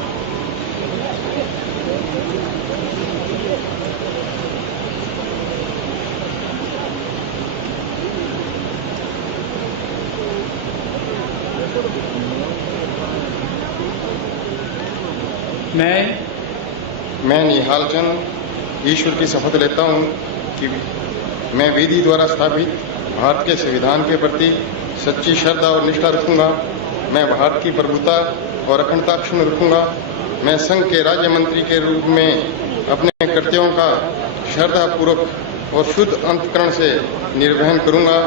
मैं निहाल चंद ईश्वर की शपथ लेता हूं कि मैं विधि द्वारा स्थापित भारत के संविधान के प्रति सच्ची श्रद्धा और निष्ठा रखूंगा। मैं भारत की प्रभुता और अखंडता अक्षुण्ण रखूंगा। मैं संघ के राज्य मंत्री के रूप में अपने कर्तव्यों का श्रद्धापूर्वक और शुद्ध अंतःकरण से निर्वहन करूंगा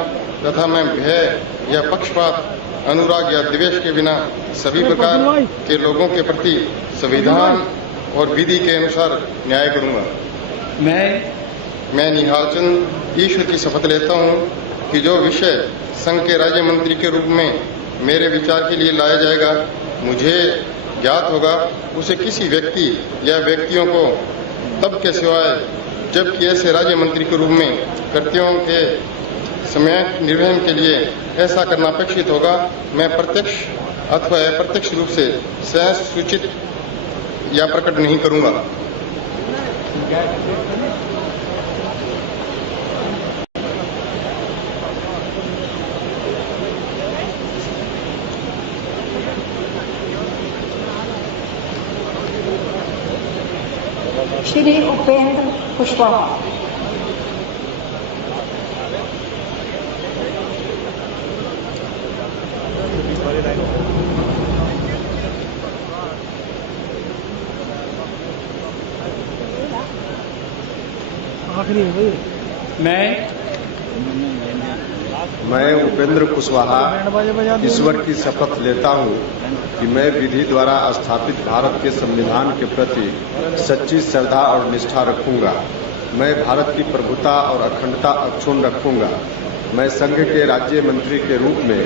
तथा मैं भय या पक्षपात, अनुराग या द्वेष के बिना सभी प्रकार के लोगों के प्रति संविधान और विधि के अनुसार न्याय करूंगा। मैं निहाल चंद ईश्वर की शपथ लेता हूं कि जो विषय संघ के राज्य मंत्री के रूप में मेरे विचार के लिए लाया जाएगा, मुझे ज्ञात होगा, उसे किसी व्यक्ति या व्यक्तियों को तब के सिवाय जबकि ऐसे राज्य मंत्री के रूप में कर्तव्यों के समय निर्वहन के लिए ऐसा करना अपेक्षित होगा। मैं प्रत्यक्ष अथवा अप्रत्यक्ष रूप से सहज सूचित या प्रकट नहीं करूंगा। Shri Upendra Kushwaha. मैं उपेंद्र कुशवाहा ईश्वर की शपथ लेता हूं कि मैं विधि द्वारा स्थापित भारत के संविधान के प्रति सच्ची श्रद्धा और निष्ठा रखूंगा। मैं भारत की प्रभुता और अखंडता अक्षुण्ण रखूंगा। मैं संघ के राज्य मंत्री के रूप में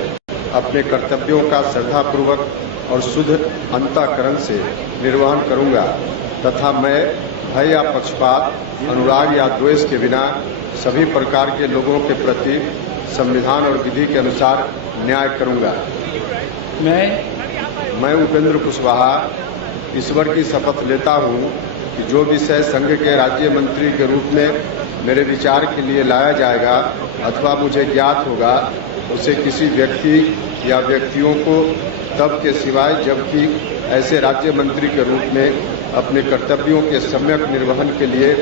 अपने कर्तव्यों का श्रद्धापूर्वक और शुद्ध अंतःकरण से निर्वहन करूंगा तथा मैं भय या पक्षपात, अनुराग या द्वेष के बिना सभी प्रकार के लोगों के प्रति संविधान और विधि के अनुसार न्याय करूंगा। मैं उपेंद्र कुशवाहा ईश्वर की शपथ लेता हूं कि जो विषय संघ के राज्य मंत्री के रूप में मेरे विचार के लिए लाया जाएगा अथवा मुझे ज्ञात होगा, उसे किसी व्यक्ति या व्यक्तियों को तब के सिवाय जबकि ऐसे राज्य मंत्री के रूप में अपने कर्तव्यों के सम्यक निर्वहन के लिए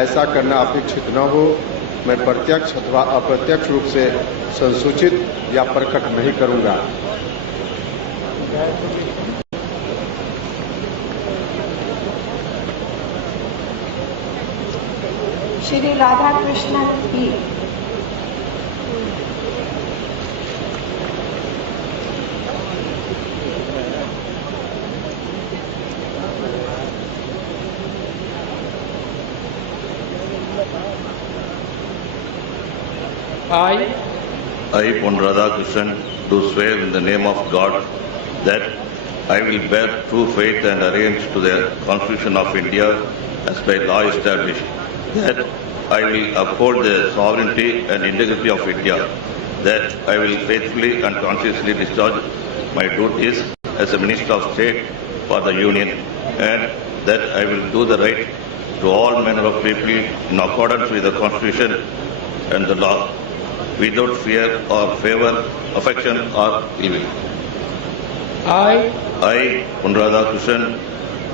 ऐसा करना अपेक्षित न हो, मैं प्रत्यक्ष अथवा अप्रत्यक्ष रूप से संसूचित या प्रकट नहीं करूंगा। Shri Radha Krishnan P. I, Pon Radhakrishnan, do swear in the name of God that I will bear true faith and allegiance to the Constitution of India as by law established, that I will uphold the sovereignty and integrity of India, that I will faithfully and conscientiously discharge my duties as a Minister of State for the Union, and that I will do the right to all manner of people in accordance with the Constitution and the law, without fear or favor, affection or ill will. I, Pon Radhakrishnan,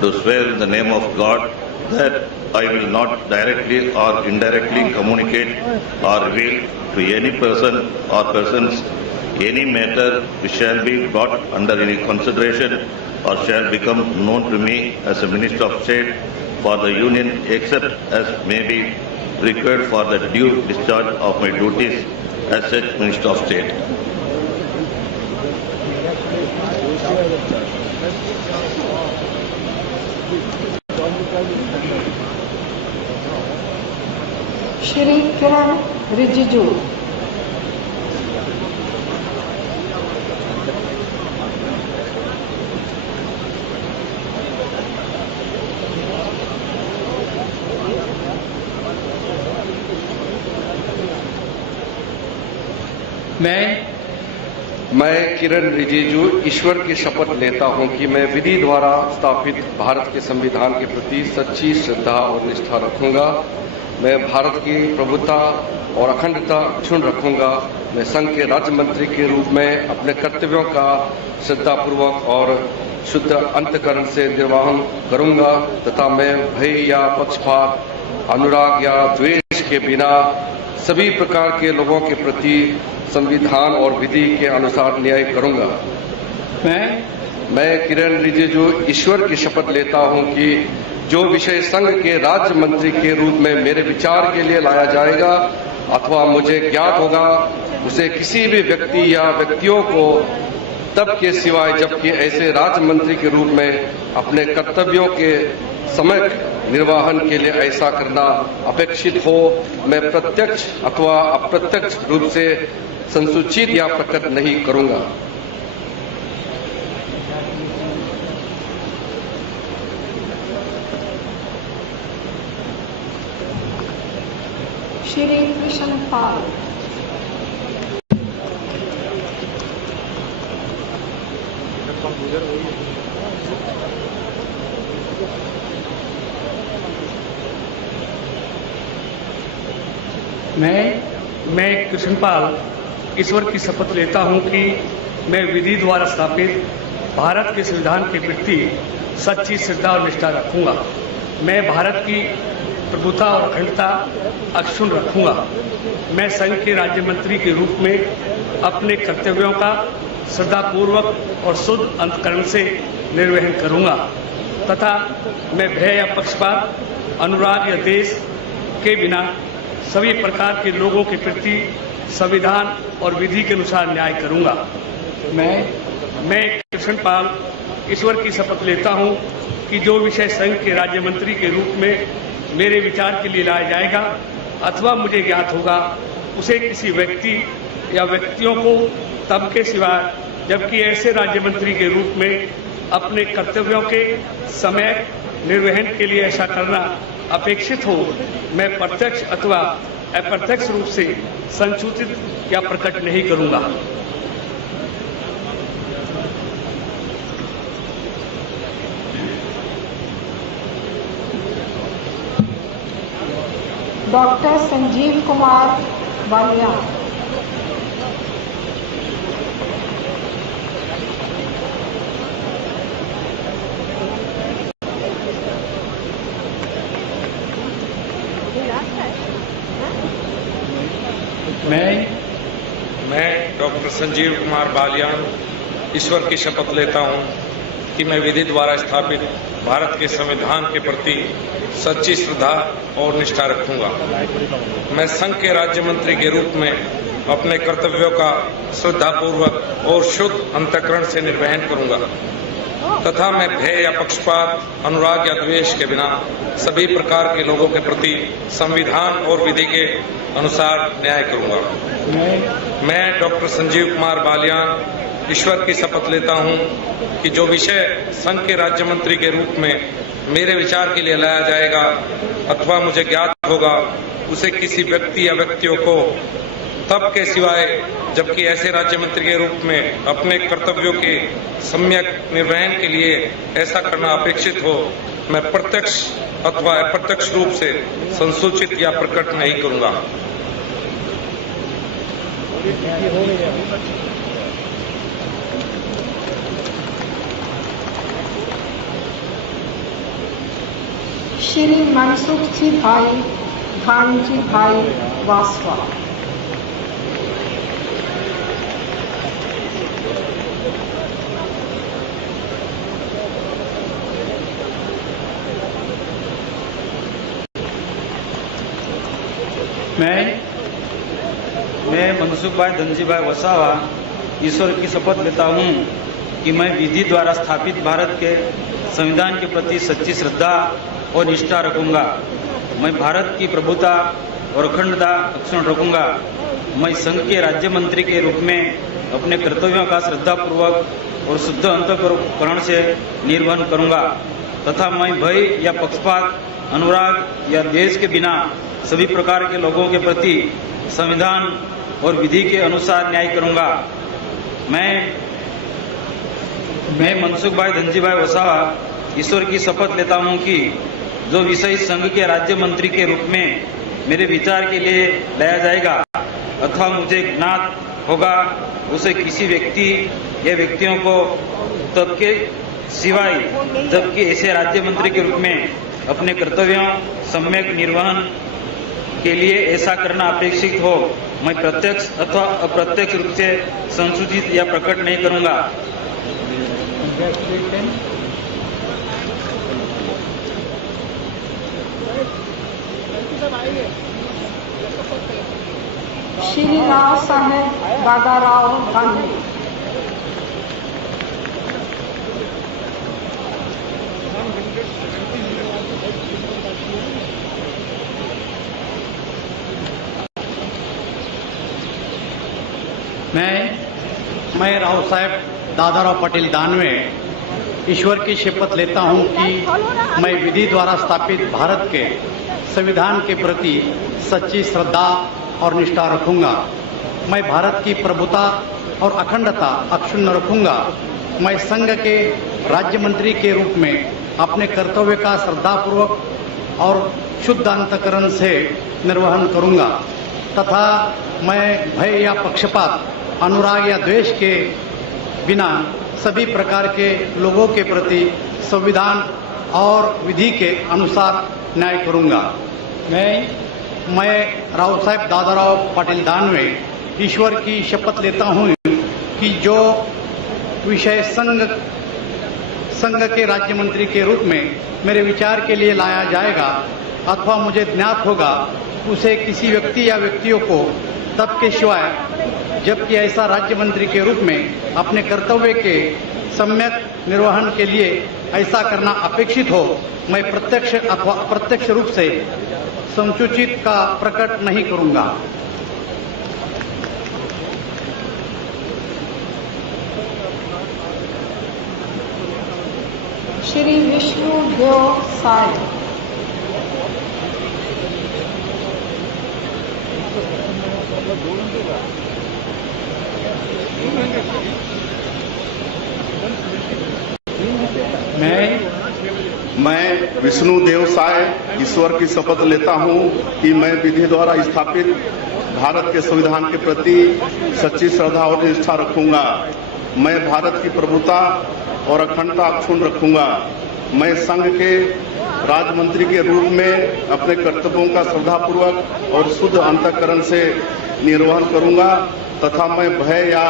do swear in the name of God that I will not directly or indirectly communicate or reveal to any person or persons any matter which shall be brought under any consideration or shall become known to me as a Minister of State for the Union, except as may be required for the due discharge of my duties as such Minister of State. Shri Kiren Rijiju. मैं किरण रिजिजू ईश्वर की शपथ लेता हूं कि मैं विधि द्वारा स्थापित भारत के संविधान के प्रति सच्ची श्रद्धा और निष्ठा रखूंगा। मैं भारत की प्रभुता और अखंडता अक्षुण्ण रखूंगा। मैं संघ के राज्य मंत्री के रूप में अपने कर्तव्यों का श्रद्धापूर्वक और शुद्ध अंतःकरण से निर्वहन करूंगा तथा मैं भय या पक्षपात, अनुराग या द्वेष के बिना सभी प्रकार के लोगों के प्रति संविधान और विधि के अनुसार न्याय करूंगा। मैं किरण रिजिजू ईश्वर की शपथ लेता हूं कि जो विषय संघ के राज्य मंत्री के रूप में मेरे विचार के लिए लाया जाएगा अथवा मुझे ज्ञात होगा, उसे किसी भी व्यक्ति या व्यक्तियों को तब के सिवाय जबकि ऐसे राज्य मंत्री के रूप में अपने कर्तव्यों के समय निर्वहन के लिए ऐसा करना अपेक्षित हो, मैं प्रत्यक्ष अथवा अप्रत्यक्ष रूप से संसूचित या प्रकट नहीं करूंगा। श्री कृष्ण पाल। मैं कृष्णपाल ईश्वर की शपथ लेता हूं कि मैं विधि द्वारा स्थापित भारत के संविधान के प्रति सच्ची श्रद्धा और निष्ठा रखूंगा। मैं भारत की प्रभुता और अखंडता अक्षुण्ण रखूंगा। मैं संघ के राज्य मंत्री के रूप में अपने कर्तव्यों का श्रद्धापूर्वक और शुद्ध अंतःकरण से निर्वहन करूंगा तथा मैं भय या पक्षपात, अनुराग या देश के बिना सभी प्रकार के लोगों के प्रति संविधान और विधि के अनुसार न्याय करूंगा। मैं कृष्णपाल ईश्वर की शपथ लेता हूं कि जो विषय संघ के राज्य मंत्री के रूप में मेरे विचार के लिए लाया जाएगा अथवा मुझे ज्ञात होगा, उसे किसी व्यक्ति या व्यक्तियों को तब के सिवाय जबकि ऐसे राज्य मंत्री के रूप में अपने कर्तव्यों के समय निर्वहन के लिए ऐसा करना अपेक्षित हो, मैं प्रत्यक्ष अथवा अप्रत्यक्ष रूप से संसूचित या प्रकट नहीं करूंगा। डॉक्टर संजीव कुमार वालिया। संजीव कुमार बालियान ईश्वर की शपथ लेता हूं कि मैं विधि द्वारा स्थापित भारत के संविधान के प्रति सच्ची श्रद्धा और निष्ठा रखूंगा। मैं संघ के राज्य मंत्री के रूप में अपने कर्तव्यों का श्रद्धापूर्वक और शुद्ध अंतःकरण से निर्वहन करूंगा तथा मैं भय या पक्षपात, अनुराग या द्वेष के बिना सभी प्रकार के लोगों के प्रति संविधान और विधि के अनुसार न्याय करूंगा। मैं डॉक्टर संजीव कुमार बालियान ईश्वर की शपथ लेता हूं कि जो विषय संघ के राज्य मंत्री के रूप में मेरे विचार के लिए लाया जाएगा अथवा मुझे ज्ञात होगा, उसे किसी व्यक्ति या व्यक्तियों को तब के सिवाय जबकि ऐसे राज्य मंत्री के रूप में अपने कर्तव्यों के सम्यक निर्वहन के लिए ऐसा करना अपेक्षित हो, मैं प्रत्यक्ष अथवा अप्रत्यक्ष रूप से संसूचित या प्रकट नहीं करूंगा। श्री मनसुख जी भाई धानजी भाई वासवा। मैं मनसुख भाई धनजी भाई वसावा ईश्वर की शपथ लेता हूं कि मैं विधि द्वारा स्थापित भारत के संविधान के प्रति सच्ची श्रद्धा और निष्ठा रखूंगा। मैं भारत की प्रभुता और अखंडता अक्षुण्ण रखूंगा। मैं संघ के राज्य मंत्री के रूप में अपने कर्तव्यों का श्रद्धापूर्वक और शुद्ध अंतःकरण से निर्वहन करूंगा तथा मैं भय या पक्षपात, अनुराग या द्वेष के बिना सभी प्रकार के लोगों के प्रति संविधान और विधि के अनुसार न्याय करूंगा। मैं मनसुख भाई धनजी भाई वसावा ईश्वर की शपथ लेता हूं कि जो विषय संघ के राज्य मंत्री के रूप में मेरे विचार के लिए लाया जाएगा अथवा मुझे ज्ञात होगा, उसे किसी व्यक्ति या व्यक्तियों को तब के सिवाय जबकि ऐसे राज्य मंत्री के रूप में अपने कर्तव्यों सम्यक निर्वहन के लिए ऐसा करना अपेक्षित हो, मैं प्रत्यक्ष अथवा अप्रत्यक्ष रूप से संसूचित या प्रकट नहीं करूंगा। श्री राव साहेब दादाराव गांधी। मैं राव साहेब दादाराव पटेल दानवे ईश्वर की शपथ लेता हूं कि मैं विधि द्वारा स्थापित भारत के संविधान के प्रति सच्ची श्रद्धा और निष्ठा रखूंगा। मैं भारत की प्रभुता और अखंडता अक्षुण्ण रखूंगा। मैं संघ के राज्य मंत्री के रूप में अपने कर्तव्य का श्रद्धापूर्वक और शुद्ध अंतःकरण से निर्वहन करूंगा तथा मैं भय या पक्षपात, अनुराग या द्वेष के बिना सभी प्रकार के लोगों के प्रति संविधान और विधि के अनुसार न्याय करूंगा। मैं राव साहेब दादाराव पाटिल दानवे ईश्वर की शपथ लेता हूं कि जो विषय संघ के राज्य मंत्री के रूप में मेरे विचार के लिए लाया जाएगा अथवा मुझे ज्ञात होगा, उसे किसी व्यक्ति या व्यक्तियों को तब के सिवाय जबकि ऐसा राज्य मंत्री के रूप में अपने कर्तव्य के सम्यक निर्वहन के लिए ऐसा करना अपेक्षित हो, मैं प्रत्यक्ष अथवा अप्रत्यक्ष रूप से संसूचित का प्रकट नहीं करूंगा। श्री विष्णु देव साय। मैं विष्णु देव साय ईश्वर की शपथ लेता हूं कि मैं विधि द्वारा स्थापित भारत के संविधान के प्रति सच्ची श्रद्धा और निष्ठा रखूंगा। मैं भारत की प्रभुता और अखंडता अक्षुण्ण रखूंगा। मैं संघ के राज्य मंत्री के रूप में अपने कर्तव्यों का श्रद्धापूर्वक और शुद्ध अंतःकरण से निर्वहन करूंगा तथा मैं भय या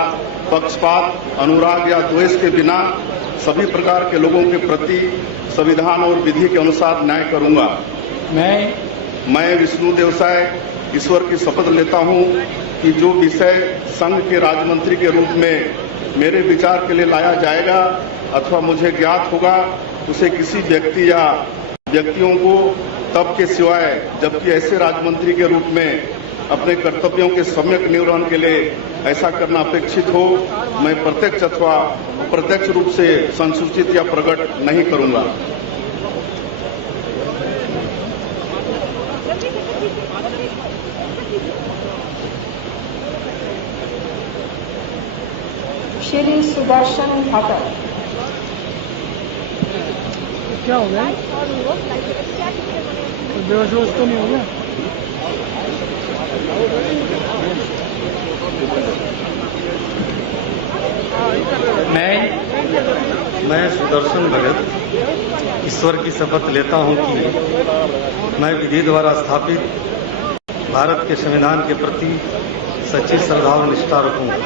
पक्षपात, अनुराग या द्वेष के बिना सभी प्रकार के लोगों के प्रति संविधान और विधि के अनुसार न्याय करूंगा। मैं विष्णु देवसाय ईश्वर की शपथ लेता हूं कि जो विषय संघ के राज्य मंत्री के रूप में मेरे विचार के लिए लाया जाएगा अथवा मुझे ज्ञात होगा, उसे किसी व्यक्ति या व्यक्तियों को तब के सिवाय जबकि ऐसे राज्य मंत्री के रूप में अपने कर्तव्यों के सम्यक निर्वहन के लिए ऐसा करना अपेक्षित हो, मैं प्रत्यक्ष अथवा अप्रत्यक्ष रूप से संसूचित या प्रकट नहीं करूंगा। श्री सुदर्शन भगत। क्या हो गया? बेहोश तो नहीं हो गया? मैं सुदर्शन भगत ईश्वर की शपथ लेता हूं कि मैं विधि द्वारा स्थापित भारत के संविधान के प्रति सच्ची श्रद्धा और निष्ठा रखूंगा।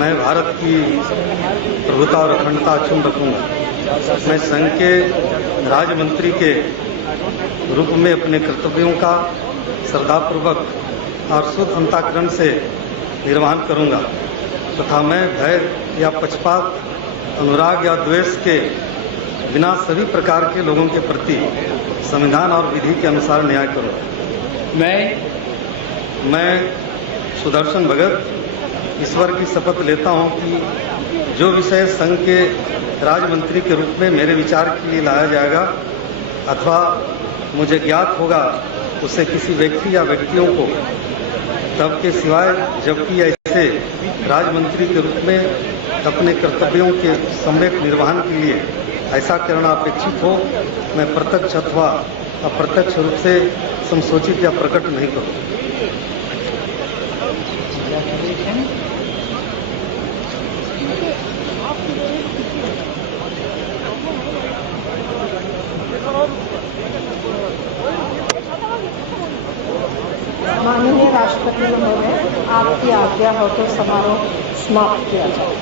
मैं भारत की प्रभुता और अखंडता अक्षुण्ण रखूंगा। मैं संघ के राज्य मंत्री के रूप में अपने कर्तव्यों का श्रद्धापूर्वक और शुद्ध अंतःकरण से निर्वहन करूंगा तथा मैं भय या पक्षपात, अनुराग या द्वेष के बिना सभी प्रकार के लोगों के प्रति संविधान और विधि के अनुसार न्याय करूंगा। मैं सुदर्शन भगत ईश्वर की शपथ लेता हूं कि जो विषय संघ के राज्य मंत्री के रूप में मेरे विचार के लिए लाया जाएगा अथवा मुझे ज्ञात होगा, उसे किसी व्यक्ति या व्यक्तियों को तब के सिवाय जबकि ऐसे राज्य मंत्री के रूप में अपने कर्तव्यों के सम्यक निर्वहन के लिए ऐसा करना अपेक्षित हो, मैं प्रत्यक्ष अथवा अप्रत्यक्ष रूप से संसूचित या प्रकट नहीं करूं। माननीय राष्ट्रपति महोदय, आपकी आज्ञा हो तो समारोह समाप्त किया जाए।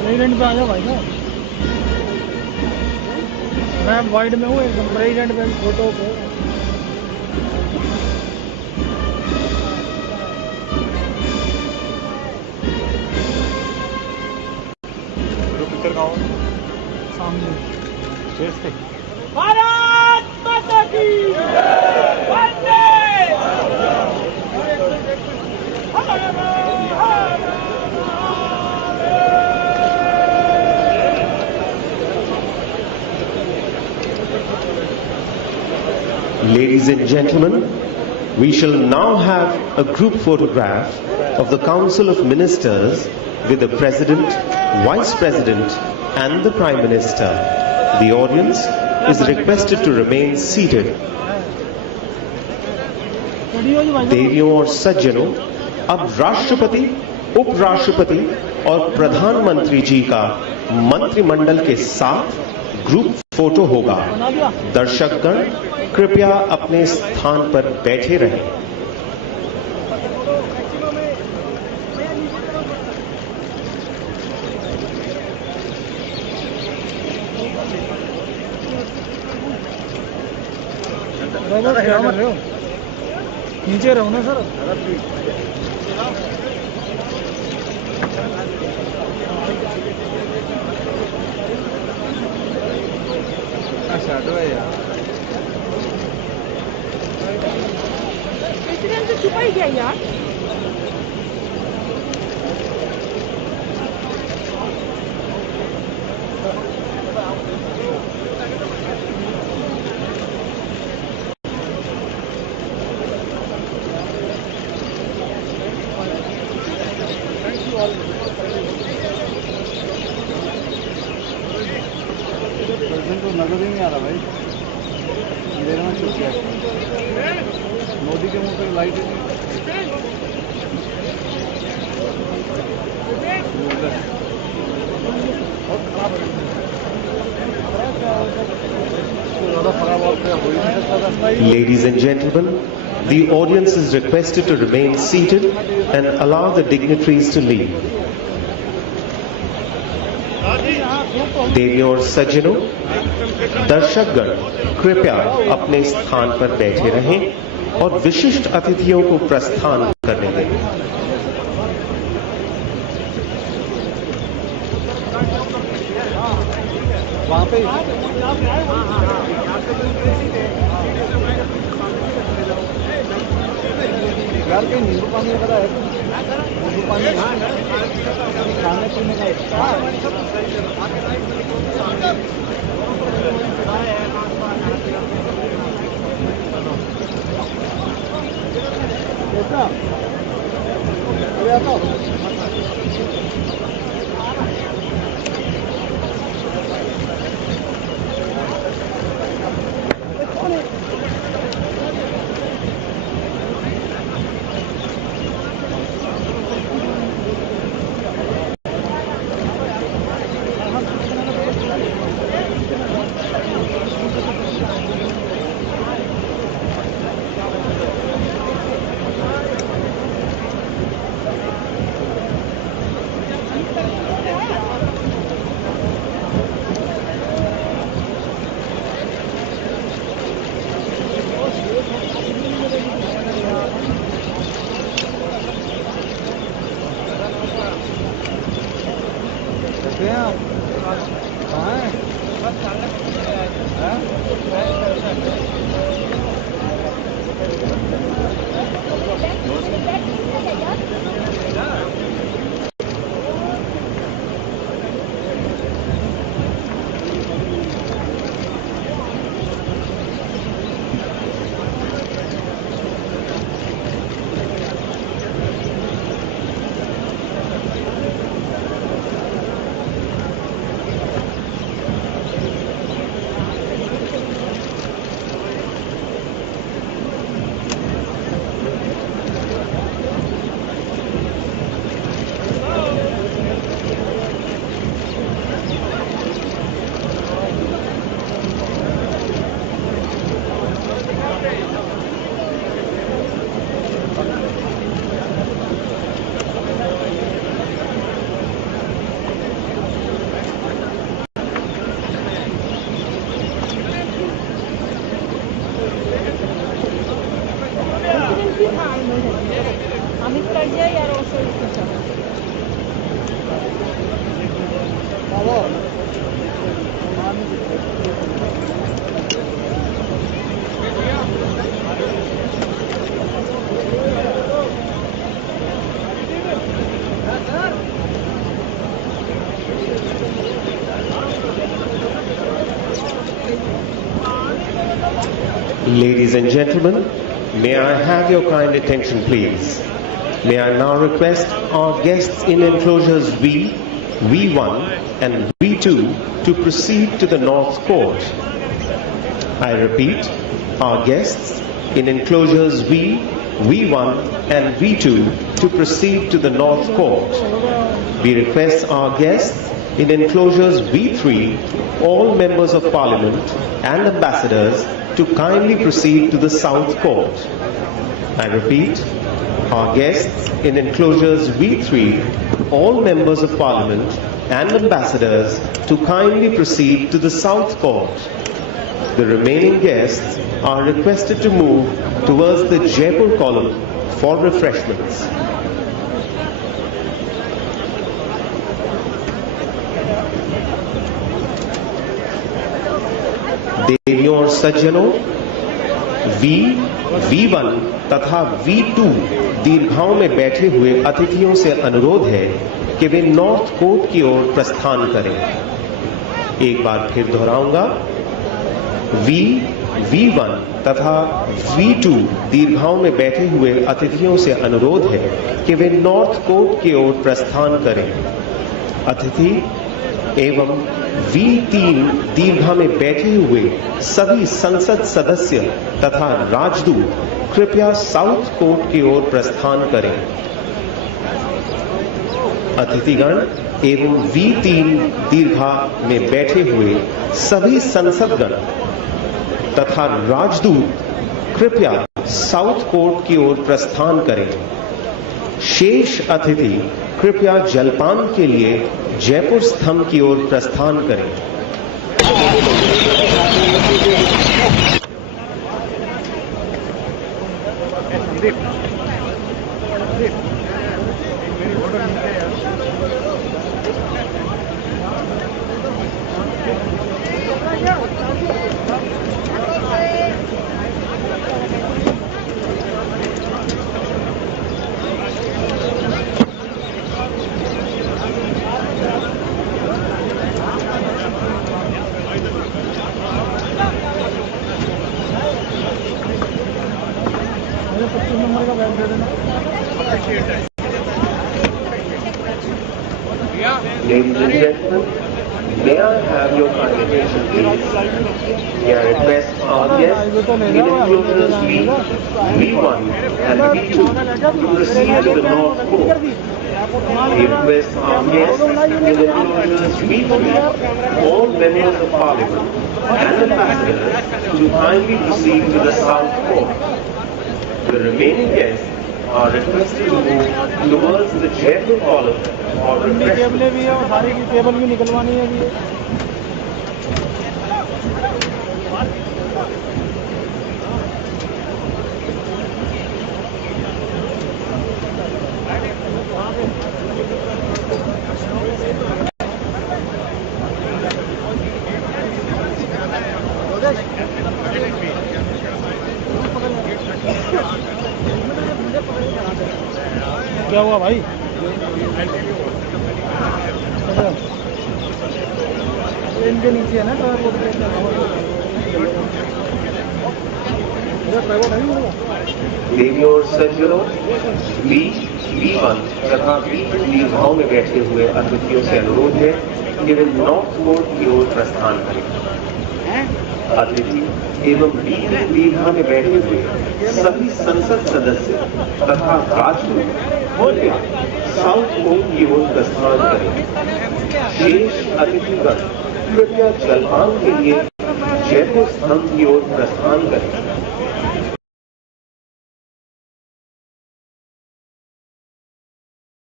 प्रेसिडेंट पे आ जाओ भाई साहब। मैं वाइड में हूँ एकदम, प्रेसिडेंट पे फोटो पे। पिक्चर कहाँ सामने भारत माता की वंदे। Ladies and gentlemen, we shall now have a group photograph of the Council of Ministers with the President, Vice President and the Prime Minister. The audience is requested to remain seated. देवियों और सज्जनों, अब राष्ट्रपति, उपराष्ट्रपति और प्रधानमंत्री जी का मंत्रिमंडल के साथ ग्रुप फोटो होगा। दर्शकगण कृपया अपने स्थान पर बैठे रहें। नीचे रहो ना सर। अच्छा तो यार प्रेसिडेंट तो छुपा ही गया यार। प्रेसिडेंट को नजर ही नहीं आ रहा भाई, अंधेरे में छुप गया। मोदी के मुंह पे लाइट ही नहीं। Ladies and gentlemen, the audience is requested to remain seated and allow the dignitaries to leave. देवियों और सज्जनों, दर्शकगण कृपया अपने स्थान पर बैठे रहें और विशिष्ट अतिथियों को प्रस्थान करने दें। वहाँ पे यार कहीं नींबू पानी वगैरह है? नींबू पानी खाने पीने का Ladies and gentlemen, may I have your kind attention please? May I now request our guests in enclosures V, V1 and V2 to proceed to the North Court. I repeat, our guests in enclosures V, V1 and V2 to proceed to the North Court. We request our guests in enclosures V3, all members of Parliament and ambassadors to kindly proceed to the South Court. I repeat, our guests in enclosures V3, all members of Parliament and ambassadors to kindly proceed to the South Court. The remaining guests are requested to move towards the Jaipur column for refreshments. देवियों और सज्जनों, V1 तथा V2 दीर्घाओं में बैठे हुए अतिथियों से अनुरोध है कि वे नॉर्थ कोर्ट की ओर प्रस्थान करें। एक बार फिर दोहराऊंगा, V1 तथा V2 दीर्घाओं में बैठे हुए अतिथियों से अनुरोध है कि वे नॉर्थ कोर्ट की ओर प्रस्थान करें। अतिथि एवं V3 दीर्घा में बैठे हुए सभी संसद सदस्य तथा राजदूत कृपया साउथ कोर्ट की ओर प्रस्थान करें। अतिथिगण एवं V3 दीर्घा में बैठे हुए सभी संसदगण तथा राजदूत कृपया साउथ कोर्ट की ओर प्रस्थान करें। शेष अतिथि कृपया जलपान के लिए जयपुर स्तंभ की ओर प्रस्थान करें। Ladies and gentlemen, may I have your kind attention, please? May I request our guests in Inclusioners V1 and V2 to proceed to the North Court. We request our guests in Inclusioners V3, all members of Parliament and ambassadors to kindly proceed to the South Court. The remaining guests are requested to move towards the Jaipur column for refreshment. भी है और सारी की table भी निकलवानी है अभी। क्या हुआ भाई? इनके नीचे है ना देवी और सज्जनों, V1 तथा V2 दीर्घाओं में बैठे हुए अतिथियों से अनुरोध है कि वे नॉर्थ कोर्ट की ओर प्रस्थान करें। अतिथि एवं V3 दीर्घा में बैठे हुए सभी संसद सदस्य तथा राजदूत कृपया साउथ कोर्ट की ओर प्रस्थान करें। शेष अतिथिगण कृपया जलपान के लिए जयपुर स्तंभ की ओर प्रस्थान करें।